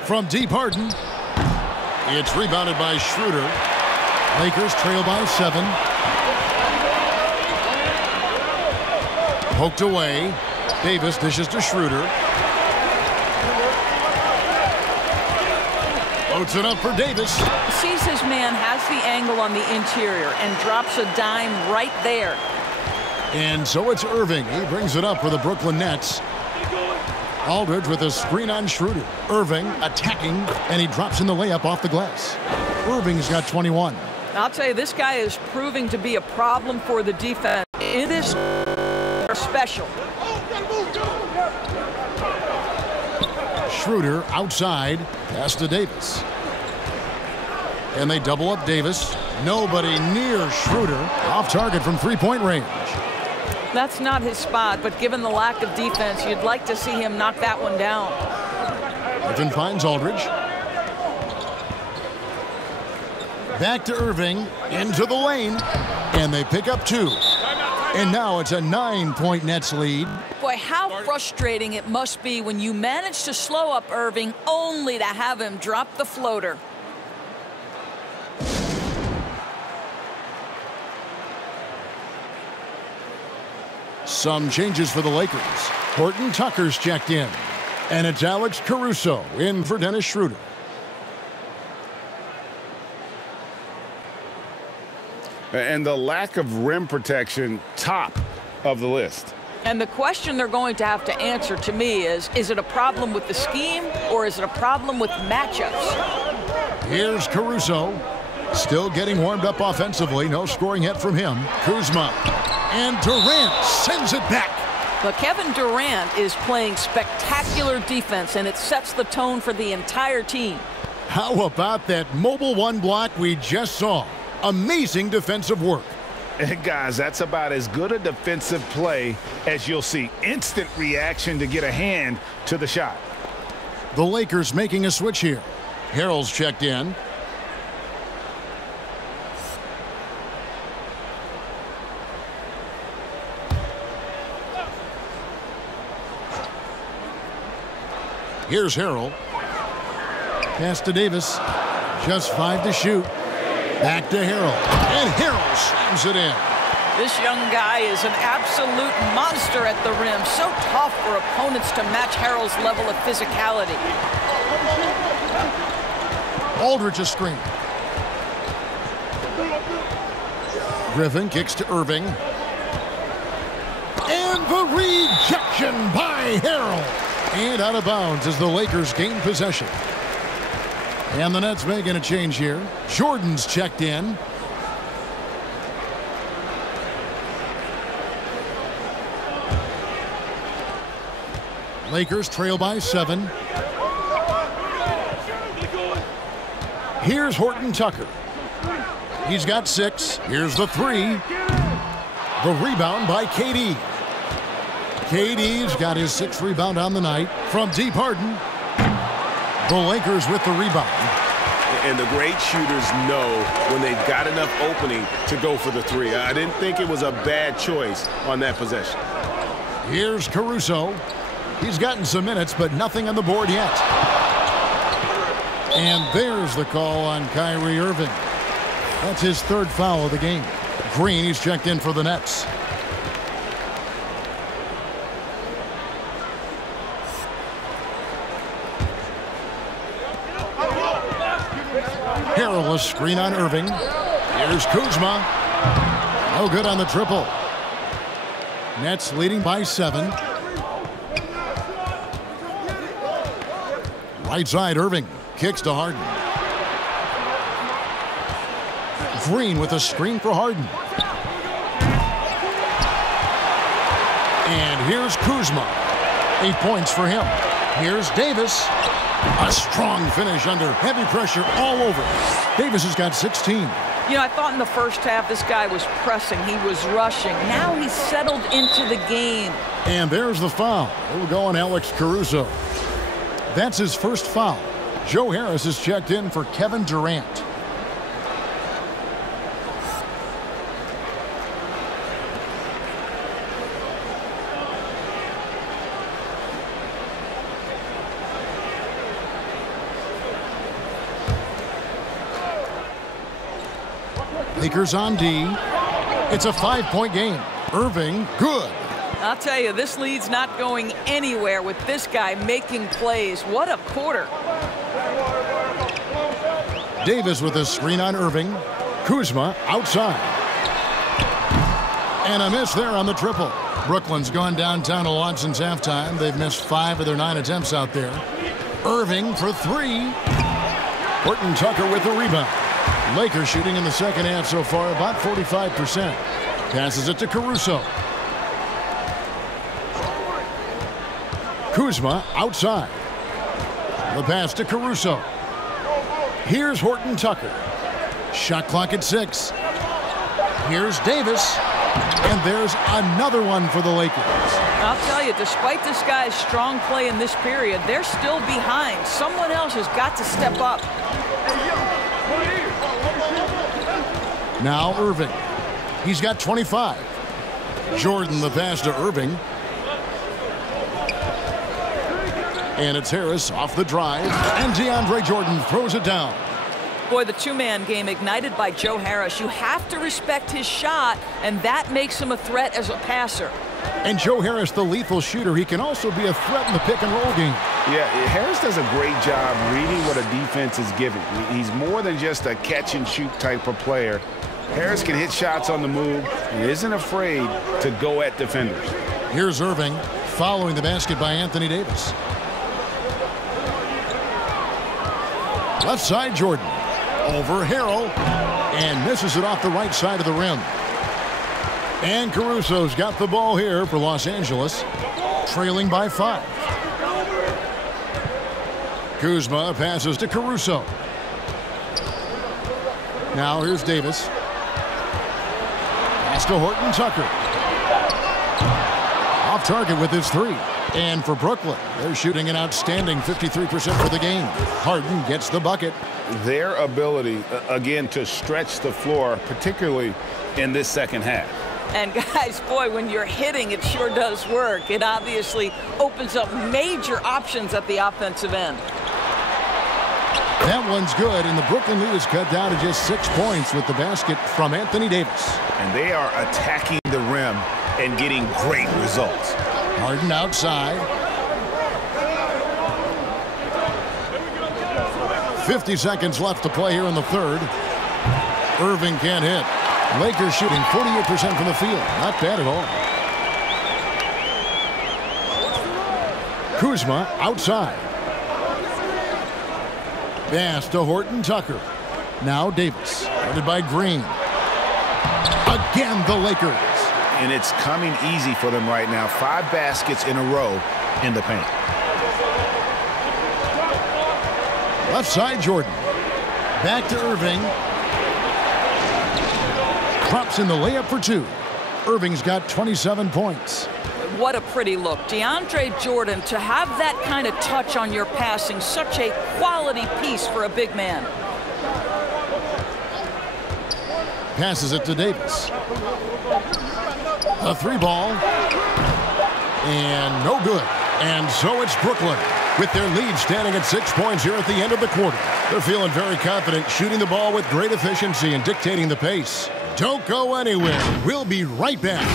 From deep Harden. It's rebounded by Schroeder. Lakers trail by 7. Poked away. Davis dishes to Schroeder. Floats it up for Davis. Sees his man has the angle on the interior and drops a dime right there. And so it's Irving. He brings it up for the Brooklyn Nets. Aldridge with a screen on Schroeder. Irving attacking, and he drops in the layup off the glass. Irving's got 21. I'll tell you, this guy is proving to be a problem for the defense. It is special. Schroeder outside, pass to Davis. And they double up Davis. Nobody near Schroeder. Off target from three-point range. That's not his spot, but given the lack of defense, you'd like to see him knock that one down. Griffin finds Aldridge. Back to Irving, into the lane, and they pick up 2. And now it's a 9-point Nets lead. Boy, how frustrating it must be when you manage to slow up Irving only to have him drop the floater. Some changes for the Lakers. Horton Tucker's checked in. And it's Alex Caruso in for Dennis Schroeder. And the lack of rim protection, top of the list. And the question they're going to have to answer to me is it a problem with the scheme or is it a problem with matchups? Here's Caruso. Still getting warmed up offensively. No scoring yet from him. Kuzma. And Durant sends it back. But Kevin Durant is playing spectacular defense, and it sets the tone for the entire team. How about that mobile one block we just saw? Amazing defensive work. And guys, that's about as good a defensive play as you'll see. Instant reaction to get a hand to the shot. The Lakers making a switch here. Harrell's checked in. Here's Harrell. Pass to Davis. Just 5 to shoot. Back to Harrell. And Harrell slams it in. This young guy is an absolute monster at the rim. So tough for opponents to match Harrell's level of physicality. Aldridge a screen. Griffin kicks to Irving. And the rejection by Harrell. And out of bounds as the Lakers gain possession. And the Nets making a change here. Jordan's checked in. Lakers trail by 7. Here's Horton Tucker. He's got 6. Here's the 3. The rebound by KD. KD's got his 6th rebound on the night from deep. Harden. The Lakers with the rebound. And the great shooters know when they've got enough opening to go for the 3. I didn't think it was a bad choice on that possession. Here's Caruso. He's gotten some minutes, but nothing on the board yet. And there's the call on Kyrie Irving. That's his 3rd foul of the game. Green, he's checked in for the Nets. Harrell a screen on Irving. Here's Kuzma. No good on the triple. Nets leading by 7. Right side, Irving kicks to Harden. Green with a screen for Harden. And here's Kuzma. 8 points for him. Here's Davis. A strong finish under heavy pressure all over. Davis has got 16. You know, I thought in the first half this guy was pressing. He was rushing. Now he's settled into the game. And there's the foul. It'll go on Alex Caruso. That's his 1st foul. Joe Harris is checked in for Kevin Durant. Lakers on D. It's a 5-point game. Irving, good. I'll tell you, this lead's not going anywhere with this guy making plays. What a quarter. Davis with a screen on Irving. Kuzma outside. And a miss there on the triple. Brooklyn's gone downtown to launch since halftime. They've missed 5 of their 9 attempts out there. Irving for 3. Horton Tucker with the rebound. Lakers shooting in the second half so far about 45%. Passes it to Caruso. Kuzma outside. The pass to Caruso. Here's Horton Tucker. Shot clock at 6. Here's Davis. And there's another one for the Lakers. I'll tell you, despite this guy's strong play in this period, they're still behind. Someone else has got to step up. Now Irving. He's got 25. Jordan the pass to Irving. And it's Harris off the drive. And DeAndre Jordan throws it down. Boy, the two-man game ignited by Joe Harris. You have to respect his shot, and that makes him a threat as a passer. And Joe Harris, the lethal shooter, he can also be a threat in the pick-and-roll game. Yeah, Harris does a great job reading what a defense is giving. He's more than just a catch-and-shoot type of player. Harris can hit shots on the move and isn't afraid to go at defenders. Here's Irving following the basket by Anthony Davis. Left side, Jordan. Over Harrell. And misses it off the right side of the rim. And Caruso's got the ball here for Los Angeles. Trailing by 5. Kuzma passes to Caruso. Now here's Davis. Pass to Horton Tucker. Off target with his 3. And for Brooklyn, they're shooting an outstanding 53% for the game. Harden gets the bucket. Their ability, again, to stretch the floor, particularly in this second half. And guys, boy, when you're hitting, it sure does work. It obviously opens up major options at the offensive end. That one's good, and the Brooklyn lead is cut down to just 6 points with the basket from Anthony Davis. And they are attacking the rim and getting great results. Harden outside. 50 seconds left to play here in the third. Irving can't hit. Lakers shooting 48% from the field. Not bad at all. Kuzma outside. Pass to Horton Tucker. Now Davis. Guarded by Green. Again, the Lakers. And it's coming easy for them right now. 5 baskets in a row in the paint. Left side, Jordan. Back to Irving. Drops in the layup for 2. Irving's got 27 points. What a pretty look. DeAndre Jordan, to have that kind of touch on your passing, such a quality piece for a big man. Passes it to Davis. A 3-ball. And no good. And so it's Brooklyn with their lead standing at 6 points here at the end of the quarter. They're feeling very confident, shooting the ball with great efficiency and dictating the pace. Don't go anywhere. We'll be right back.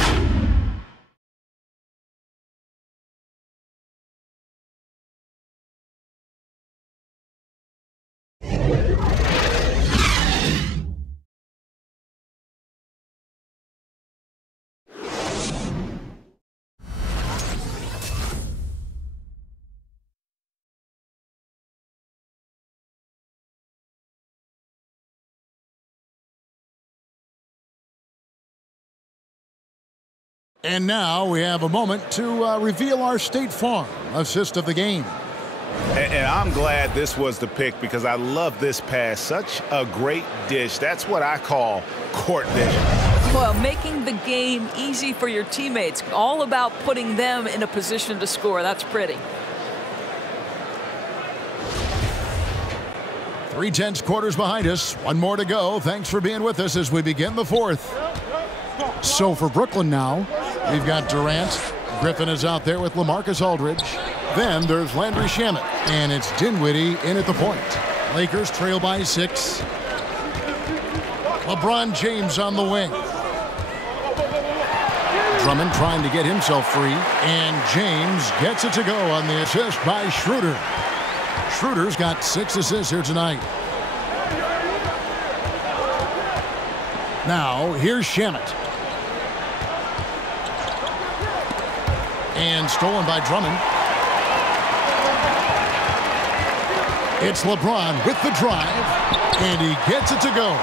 And now we have a moment to reveal our State Farm assist of the game. And I'm glad this was the pick because I love this pass. Such a great dish. That's what I call court vision. Well, making the game easy for your teammates. All about putting them in a position to score. That's pretty. 3/10 quarters behind us. One more to go. Thanks for being with us as we begin the fourth. So for Brooklyn now, we've got Durant. Griffin is out there with LaMarcus Aldridge. Then there's Landry Shamet. And it's Dinwiddie in at the point. Lakers trail by 6. LeBron James on the wing. Drummond trying to get himself free. And James gets it to go on the assist by Schroeder. Schroeder's got 6 assists here tonight. Now, here's Shamet. And stolen by Drummond. It's LeBron with the drive, and he gets it to go.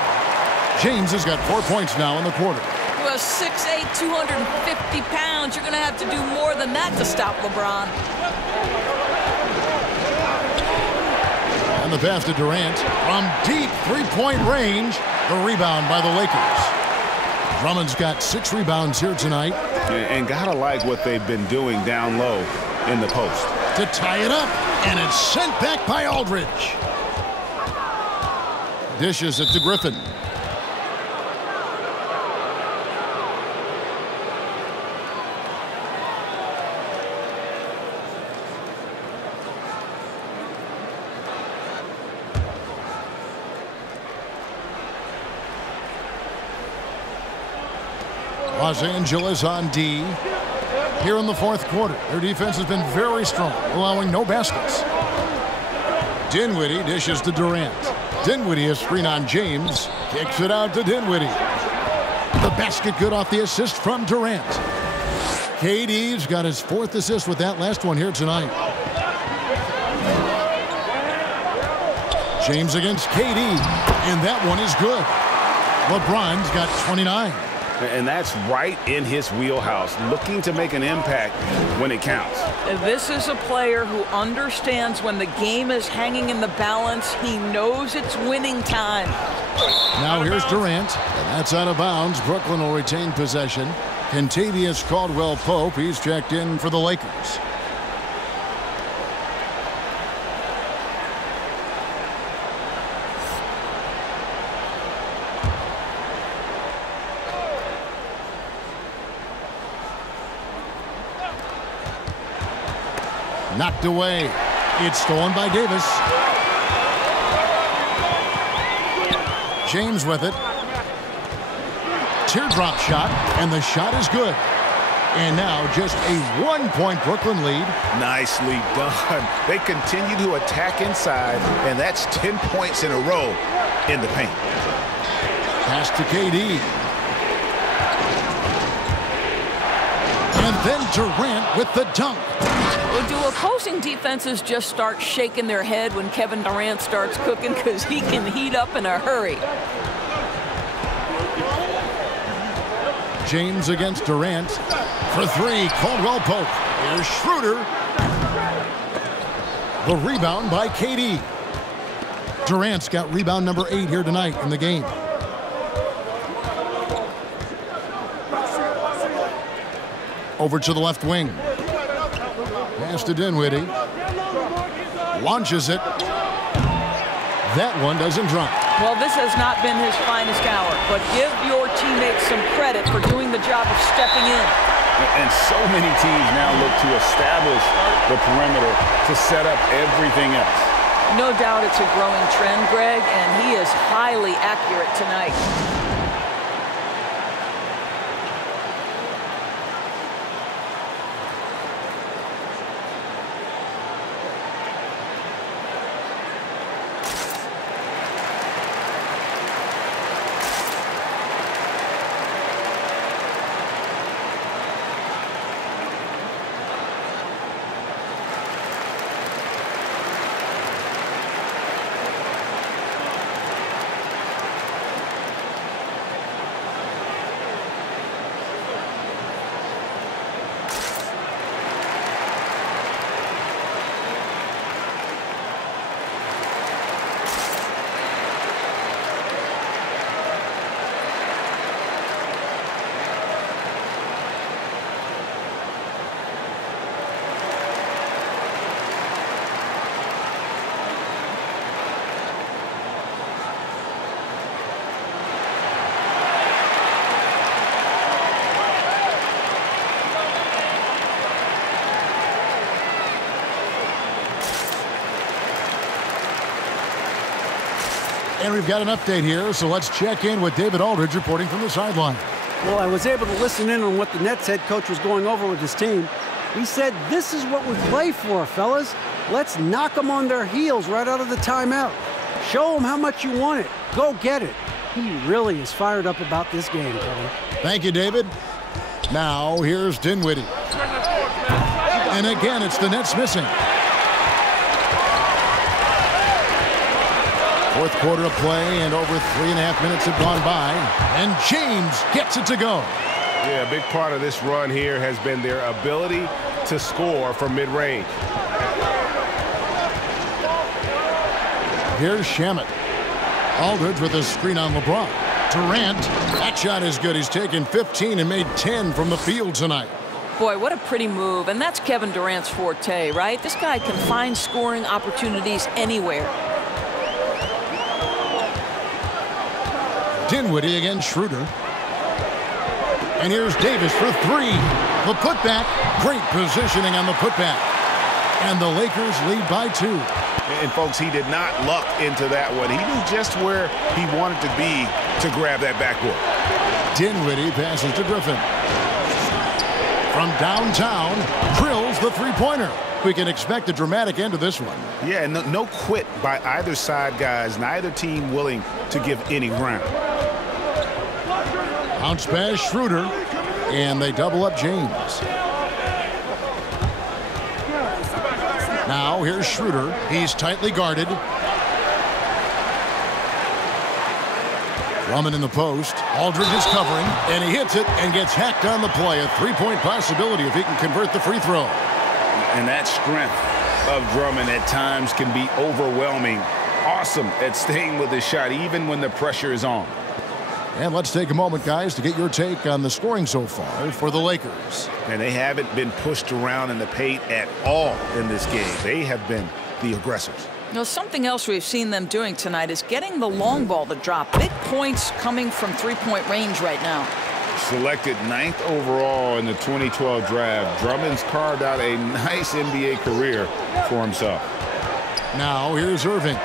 James has got 4 points now in the quarter. Well, 6'8", 250 pounds. You're going to have to do more than that to stop LeBron. And the pass to Durant from deep three-point range. The rebound by the Lakers. Drummond's got 6 rebounds here tonight. And gotta like what they've been doing down low in the post. To tie it up, and it's sent back by Aldridge. Dishes it to Griffin. Los Angeles on D. Here in the fourth quarter, their defense has been very strong, allowing no baskets. Dinwiddie dishes to Durant. Dinwiddie a screen on James. Kicks it out to Dinwiddie. The basket good off the assist from Durant. KD's got his 4th assist with that last one here tonight. James against KD, and that one is good. LeBron's got 29. And that's right in his wheelhouse, looking to make an impact when it counts. This is a player who understands when the game is hanging in the balance. He knows it's winning time. Now here's Durant, and that's out of bounds. Brooklyn will retain possession. Kentavious Caldwell-Pope, he's checked in for the Lakers. Knocked away. It's stolen by Davis. James with it. Teardrop shot, and the shot is good. And now just a 1-point Brooklyn lead. Nicely done. They continue to attack inside, and that's 10 points in a row in the paint. Pass to KD. And then Durant with the dunk. Do opposing defenses just start shaking their head when Kevin Durant starts cooking? Because he can heat up in a hurry. James against Durant. For 3, Caldwell-Pope. Here's Schroeder. The rebound by KD. Durant's got rebound number 8 here tonight in the game. Over to the left wing. Pass to Dinwiddie. Launches it. That one doesn't drop. Well, this has not been his finest hour, but give your teammates some credit for doing the job of stepping in. And so many teams now look to establish the perimeter to set up everything else. No doubt it's a growing trend, Greg, and he is highly accurate tonight. And we've got an update here, so let's check in with David Aldridge reporting from the sideline. Well, I was able to listen in on what the Nets head coach was going over with his team. He said, this is what we play for, fellas. Let's knock them on their heels right out of the timeout. Show them how much you want it. Go get it. He really is fired up about this game, Kevin. Thank you, David. Now, here's Dinwiddie. And again, it's the Nets missing. Fourth quarter of play, and over 3.5 minutes have gone by. And James gets it to go. Yeah, a big part of this run here has been their ability to score from mid-range. Here's Shamet. Aldridge with a screen on LeBron. Durant, that shot is good. He's taken 15 and made 10 from the field tonight. Boy, what a pretty move. And that's Kevin Durant's forte, right? This guy can find scoring opportunities anywhere. Dinwiddie against Schroeder. And here's Davis for three. The putback. Great positioning on the putback. And the Lakers lead by 2. And, folks, he did not luck into that one. He knew just where he wanted to be to grab that backboard. Dinwiddie passes to Griffin. From downtown, drills the three-pointer. We can expect a dramatic end to this one. Yeah, no quit by either side, guys. Neither team willing to give any ground. Bounce pass Schroeder, and they double up James. Now here's Schroeder. He's tightly guarded. Drummond in the post. Aldridge is covering, and he hits it and gets hacked on the play. A three-point possibility if he can convert the free throw. And that strength of Drummond at times can be overwhelming. Awesome at staying with his shot even when the pressure is on. And let's take a moment, guys, to get your take on the scoring so far for the Lakers. And they haven't been pushed around in the paint at all in this game. They have been the aggressors. You know, something else we've seen them doing tonight is getting the long ball to drop. Big points coming from three-point range right now. Selected 9th overall in the 2012 draft, Drummond's carved out a nice NBA career for himself. Now here's Irving.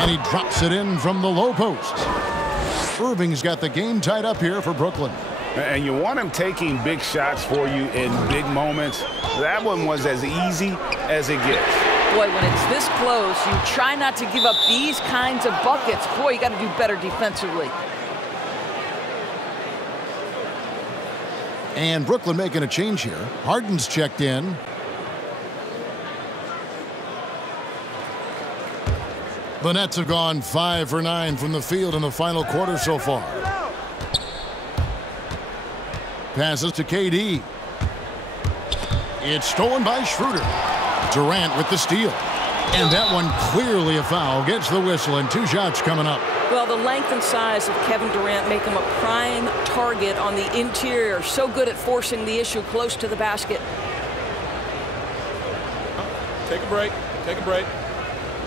And he drops it in from the low post. Irving's got the game tied up here for Brooklyn. And you want him taking big shots for you in big moments. That one was as easy as it gets. Boy, when it's this close, you try not to give up these kinds of buckets. Boy, you got to do better defensively. And Brooklyn making a change here. Harden's checked in. The Nets have gone 5 for 9 from the field in the final quarter so far. Passes to KD. It's stolen by Schroeder. Durant with the steal. And that one clearly a foul. Gets the whistle, and 2 shots coming up. Well, the length and size of Kevin Durant make him a prime target on the interior. So good at forcing the issue close to the basket. Take a break. Take a break.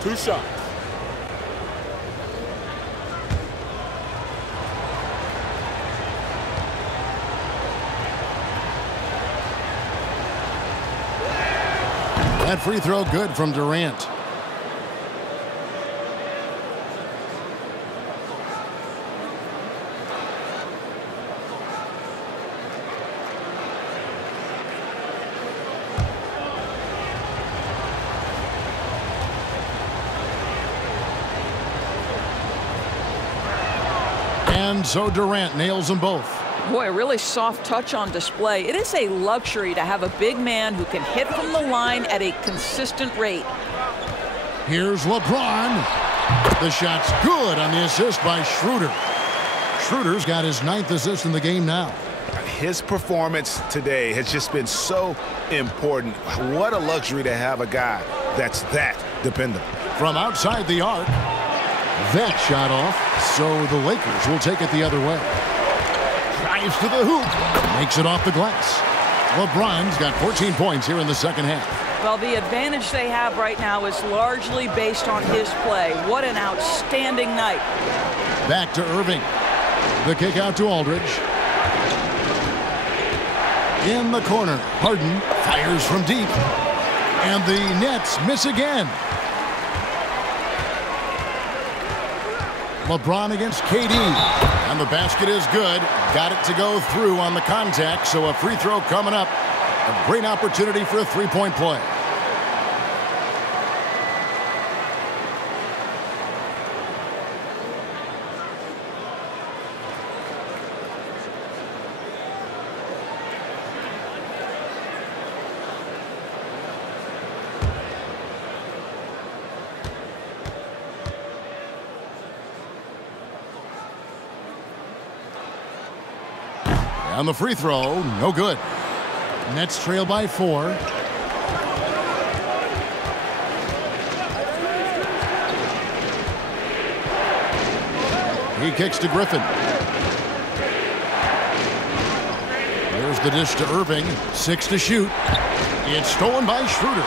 2 shots. That free throw good from Durant. And so Durant nails them both. Boy, a really soft touch on display. It is a luxury to have a big man who can hit from the line at a consistent rate. Here's LeBron. The shot's good on the assist by Schroeder. Schroeder's got his 9th assist in the game now. His performance today has just been so important. What a luxury to have a guy that's that dependable. From outside the arc, that shot off, so the Lakers will take it the other way. Drives to the hoop, makes it off the glass. LeBron's got 14 points here in the second half. Well, the advantage they have right now is largely based on his play. What an outstanding night. Back to Irving. The kick out to Aldridge. In the corner, Harden fires from deep. And the Nets miss again. LeBron against KD. And the basket is good. Got it to go through on the contact, so a free throw coming up. A great opportunity for a three-point play. And the free throw, no good. Nets trail by 4. He kicks to Griffin. There's the dish to Irving. 6 to shoot. It's stolen by Schroeder.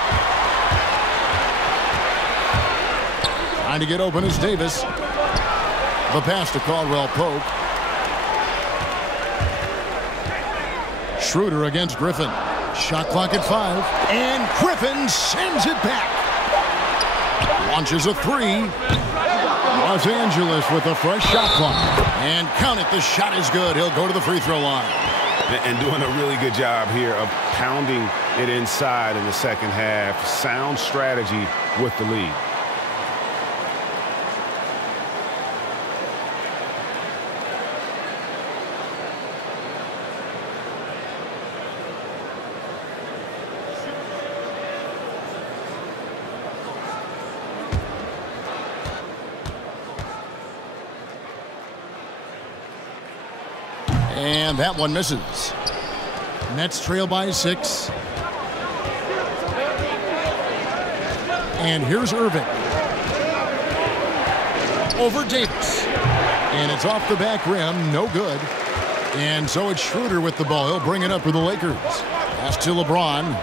Trying to get open is Davis. The pass to Caldwell Pope. Schroeder against Griffin. Shot clock at 5. And Griffin sends it back. Launches a 3. Los Angeles with a fresh shot clock. And count it, the shot is good. He'll go to the free throw line. And doing a really good job here of pounding it inside in the second half. Sound strategy with the lead. And that one misses. Nets trail by 6. And here's Irving. Over Davis. And it's off the back rim. No good. And so it's Schroeder with the ball. He'll bring it up for the Lakers. Pass to LeBron.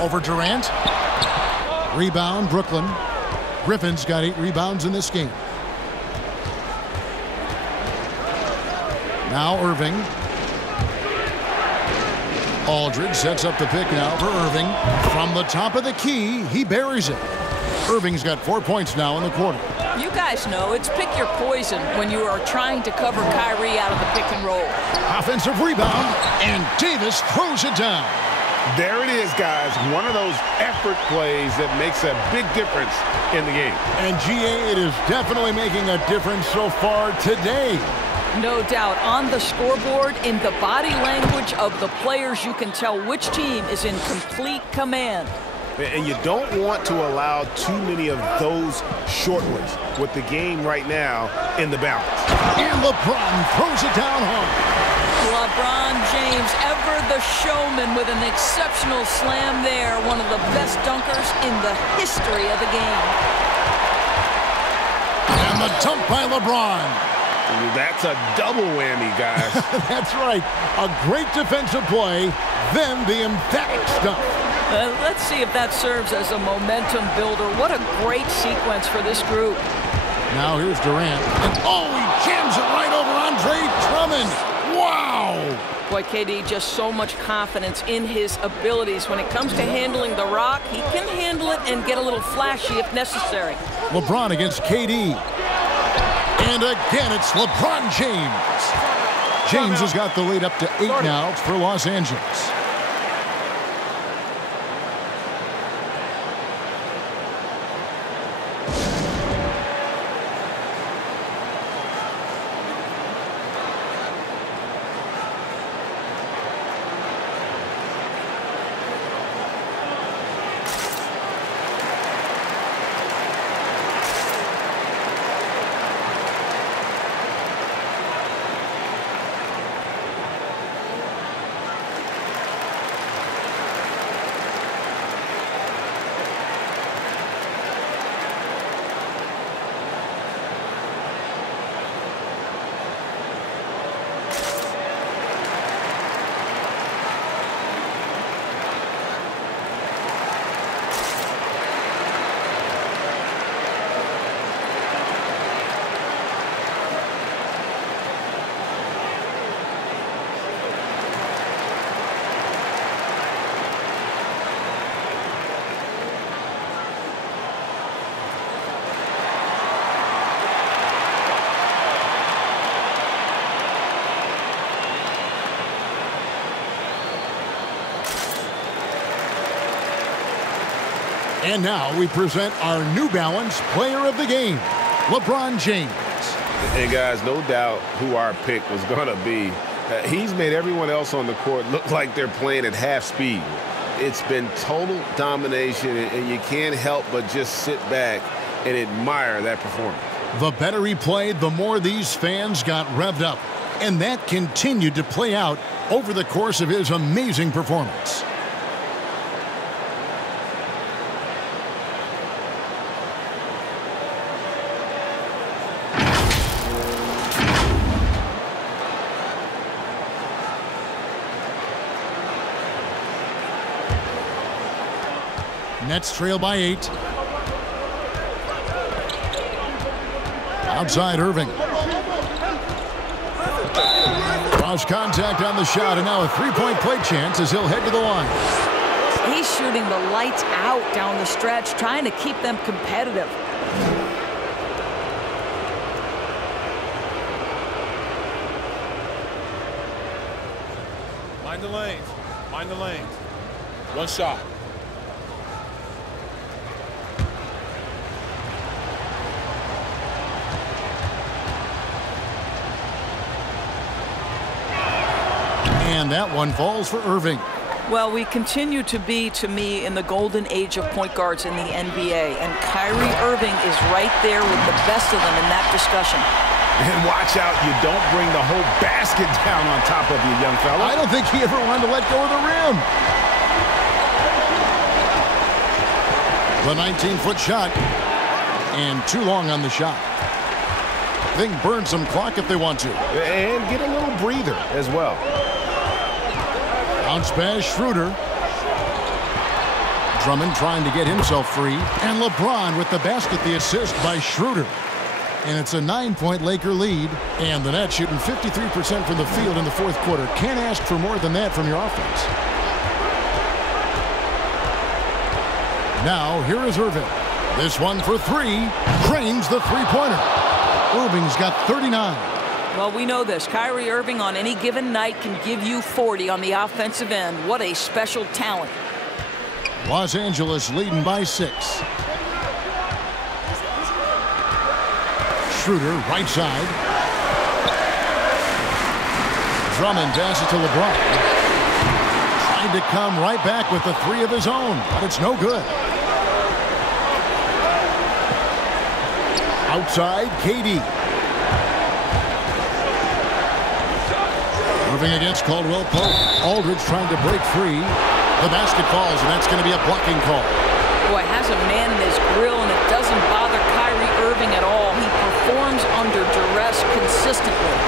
Over Durant. Rebound, Brooklyn. Griffin's got 8 rebounds in this game. Now Irving. Aldridge sets up the pick now for Irving. From the top of the key, he buries it. Irving's got 4 points now in the quarter. You guys know it's pick your poison when you are trying to cover Kyrie out of the pick and roll. Offensive rebound, and Davis throws it down. There it is, guys. One of those effort plays that makes a big difference in the game. And GA, it is definitely making a difference so far today. No doubt. On the scoreboard, in the body language of the players, you can tell which team is in complete command. And you don't want to allow too many of those short ones with the game right now in the balance. And LeBron throws it down hard. LeBron James, ever the showman, with an exceptional slam there. One of the best dunkers in the history of the game. And the dunk by LeBron. That's a double whammy, guys. That's right. A great defensive play, then the emphatic stuff. Let's see if that serves as a momentum builder. What a great sequence for this group. Now here's Durant. And he jams it right over Andre Drummond. Wow! Boy, KD, just so much confidence in his abilities. When it comes to handling the rock, he can handle it and get a little flashy if necessary. LeBron against KD. And again, it's LeBron James. James has got the lead up to 8 now for Los Angeles. And now we present our New Balance Player of the Game, LeBron James. And guys, no doubt who our pick was going to be. He's made everyone else on the court look like they're playing at half speed. It's been total domination, and you can't help but just sit back and admire that performance. The better he played, the more these fans got revved up. And that continued to play out over the course of his amazing performance. Nets trail by 8. Outside Irving. Cross contact on the shot, and now a three-point play chance as he'll head to the line. He's shooting the lights out down the stretch, trying to keep them competitive. Mind the lanes. Mind the lanes. One shot. And that one falls for Irving. Well, we continue to be, to me, in the golden age of point guards in the NBA. And Kyrie Irving is right there with the best of them in that discussion. And watch out, you don't bring the whole basket down on top of you, young fella. I don't think he ever wanted to let go of the rim. The 19-foot shot. And too long on the shot. They can burn some clock if they want to. And get a little breather as well. Bounce pass, Schroeder. Drummond trying to get himself free. And LeBron with the basket, the assist by Schroeder. And it's a 9-point Laker lead. And the Nets shooting 53% from the field in the fourth quarter. Can't ask for more than that from your offense. Now, here is Irving. This one for three. Drains the three-pointer. Irving's got 39. Well, we know this. Kyrie Irving on any given night can give you 40 on the offensive end. What a special talent. Los Angeles leading by 6. Schroeder, right side. Drummond passes to LeBron. Trying to come right back with the three of his own, but it's no good. Outside, KD. Moving against Caldwell Pope. Aldridge trying to break free. The basket falls, and that's going to be a blocking call. Boy, has a man in his grill, and it doesn't bother Kyrie Irving at all. He performs under duress consistently.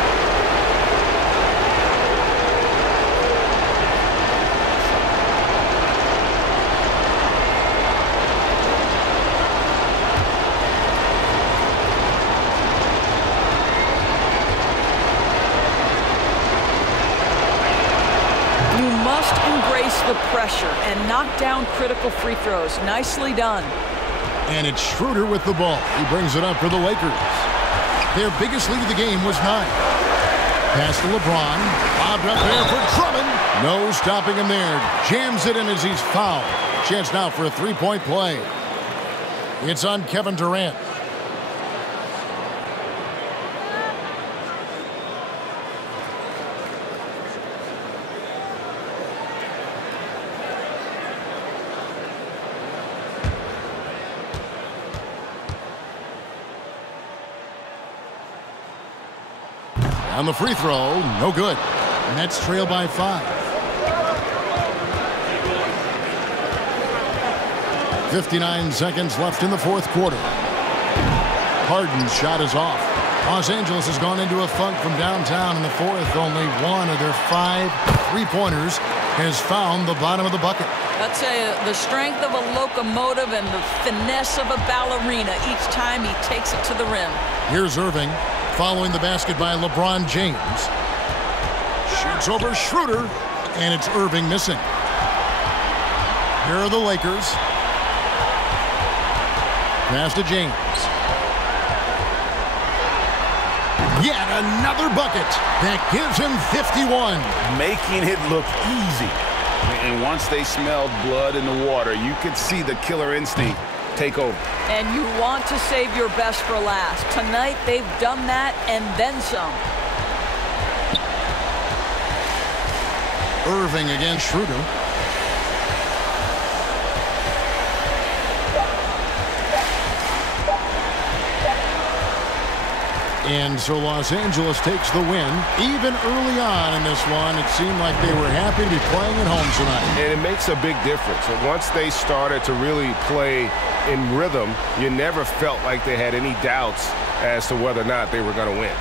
The pressure and knock down critical free throws. Nicely done. And it's Schroeder with the ball. He brings it up for the Lakers. Their biggest lead of the game was 9. Pass to LeBron. Lobbed up there for Drummond. No stopping him there. Jams it in as he's fouled. Chance now for a three-point play. It's on Kevin Durant. On the free throw, no good. Nets trail by 5. 59 seconds left in the fourth quarter. Harden's shot is off. Los Angeles has gone into a funk from downtown in the fourth. Only one of their 5 three-pointers has found the bottom of the bucket. I'd say the strength of a locomotive and the finesse of a ballerina each time he takes it to the rim. Here's Irving. Following the basket by LeBron James. Shoots over Schroeder, and it's Irving missing. Here are the Lakers. Pass to James. Yet another bucket that gives him 51. Making it look easy. And once they smelled blood in the water, you could see the killer instinct take over. And you want to save your best for last. Tonight, they've done that and then some. Irving against Schroeder. And so Los Angeles takes the win. Even early on in this one, it seemed like they were happy to be playing at home tonight. And it makes a big difference. And once they started to really play in rhythm, you never felt like they had any doubts as to whether or not they were going to win.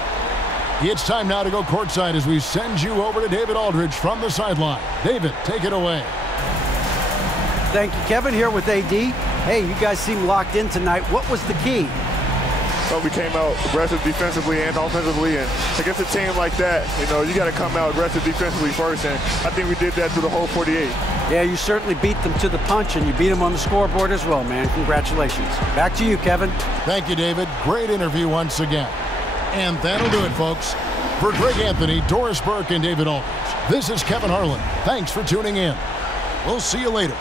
It's time now to go courtside as we send you over to David Aldridge from the sideline. David, take it away. Thank you, Kevin. Here with AD. Hey, you guys seem locked in tonight. What was the key? Well, we came out aggressive defensively and offensively, and against a team like that, you got to come out aggressive defensively first, and I think we did that through the whole 48. Yeah, you certainly beat them to the punch, and you beat them on the scoreboard as well, man. Congratulations. Back to you, Kevin. Thank you, David. Great interview once again. And that'll do it, folks. For Greg Anthony, Doris Burke, and David Aldridge, this is Kevin Harlan. Thanks for tuning in. We'll see you later.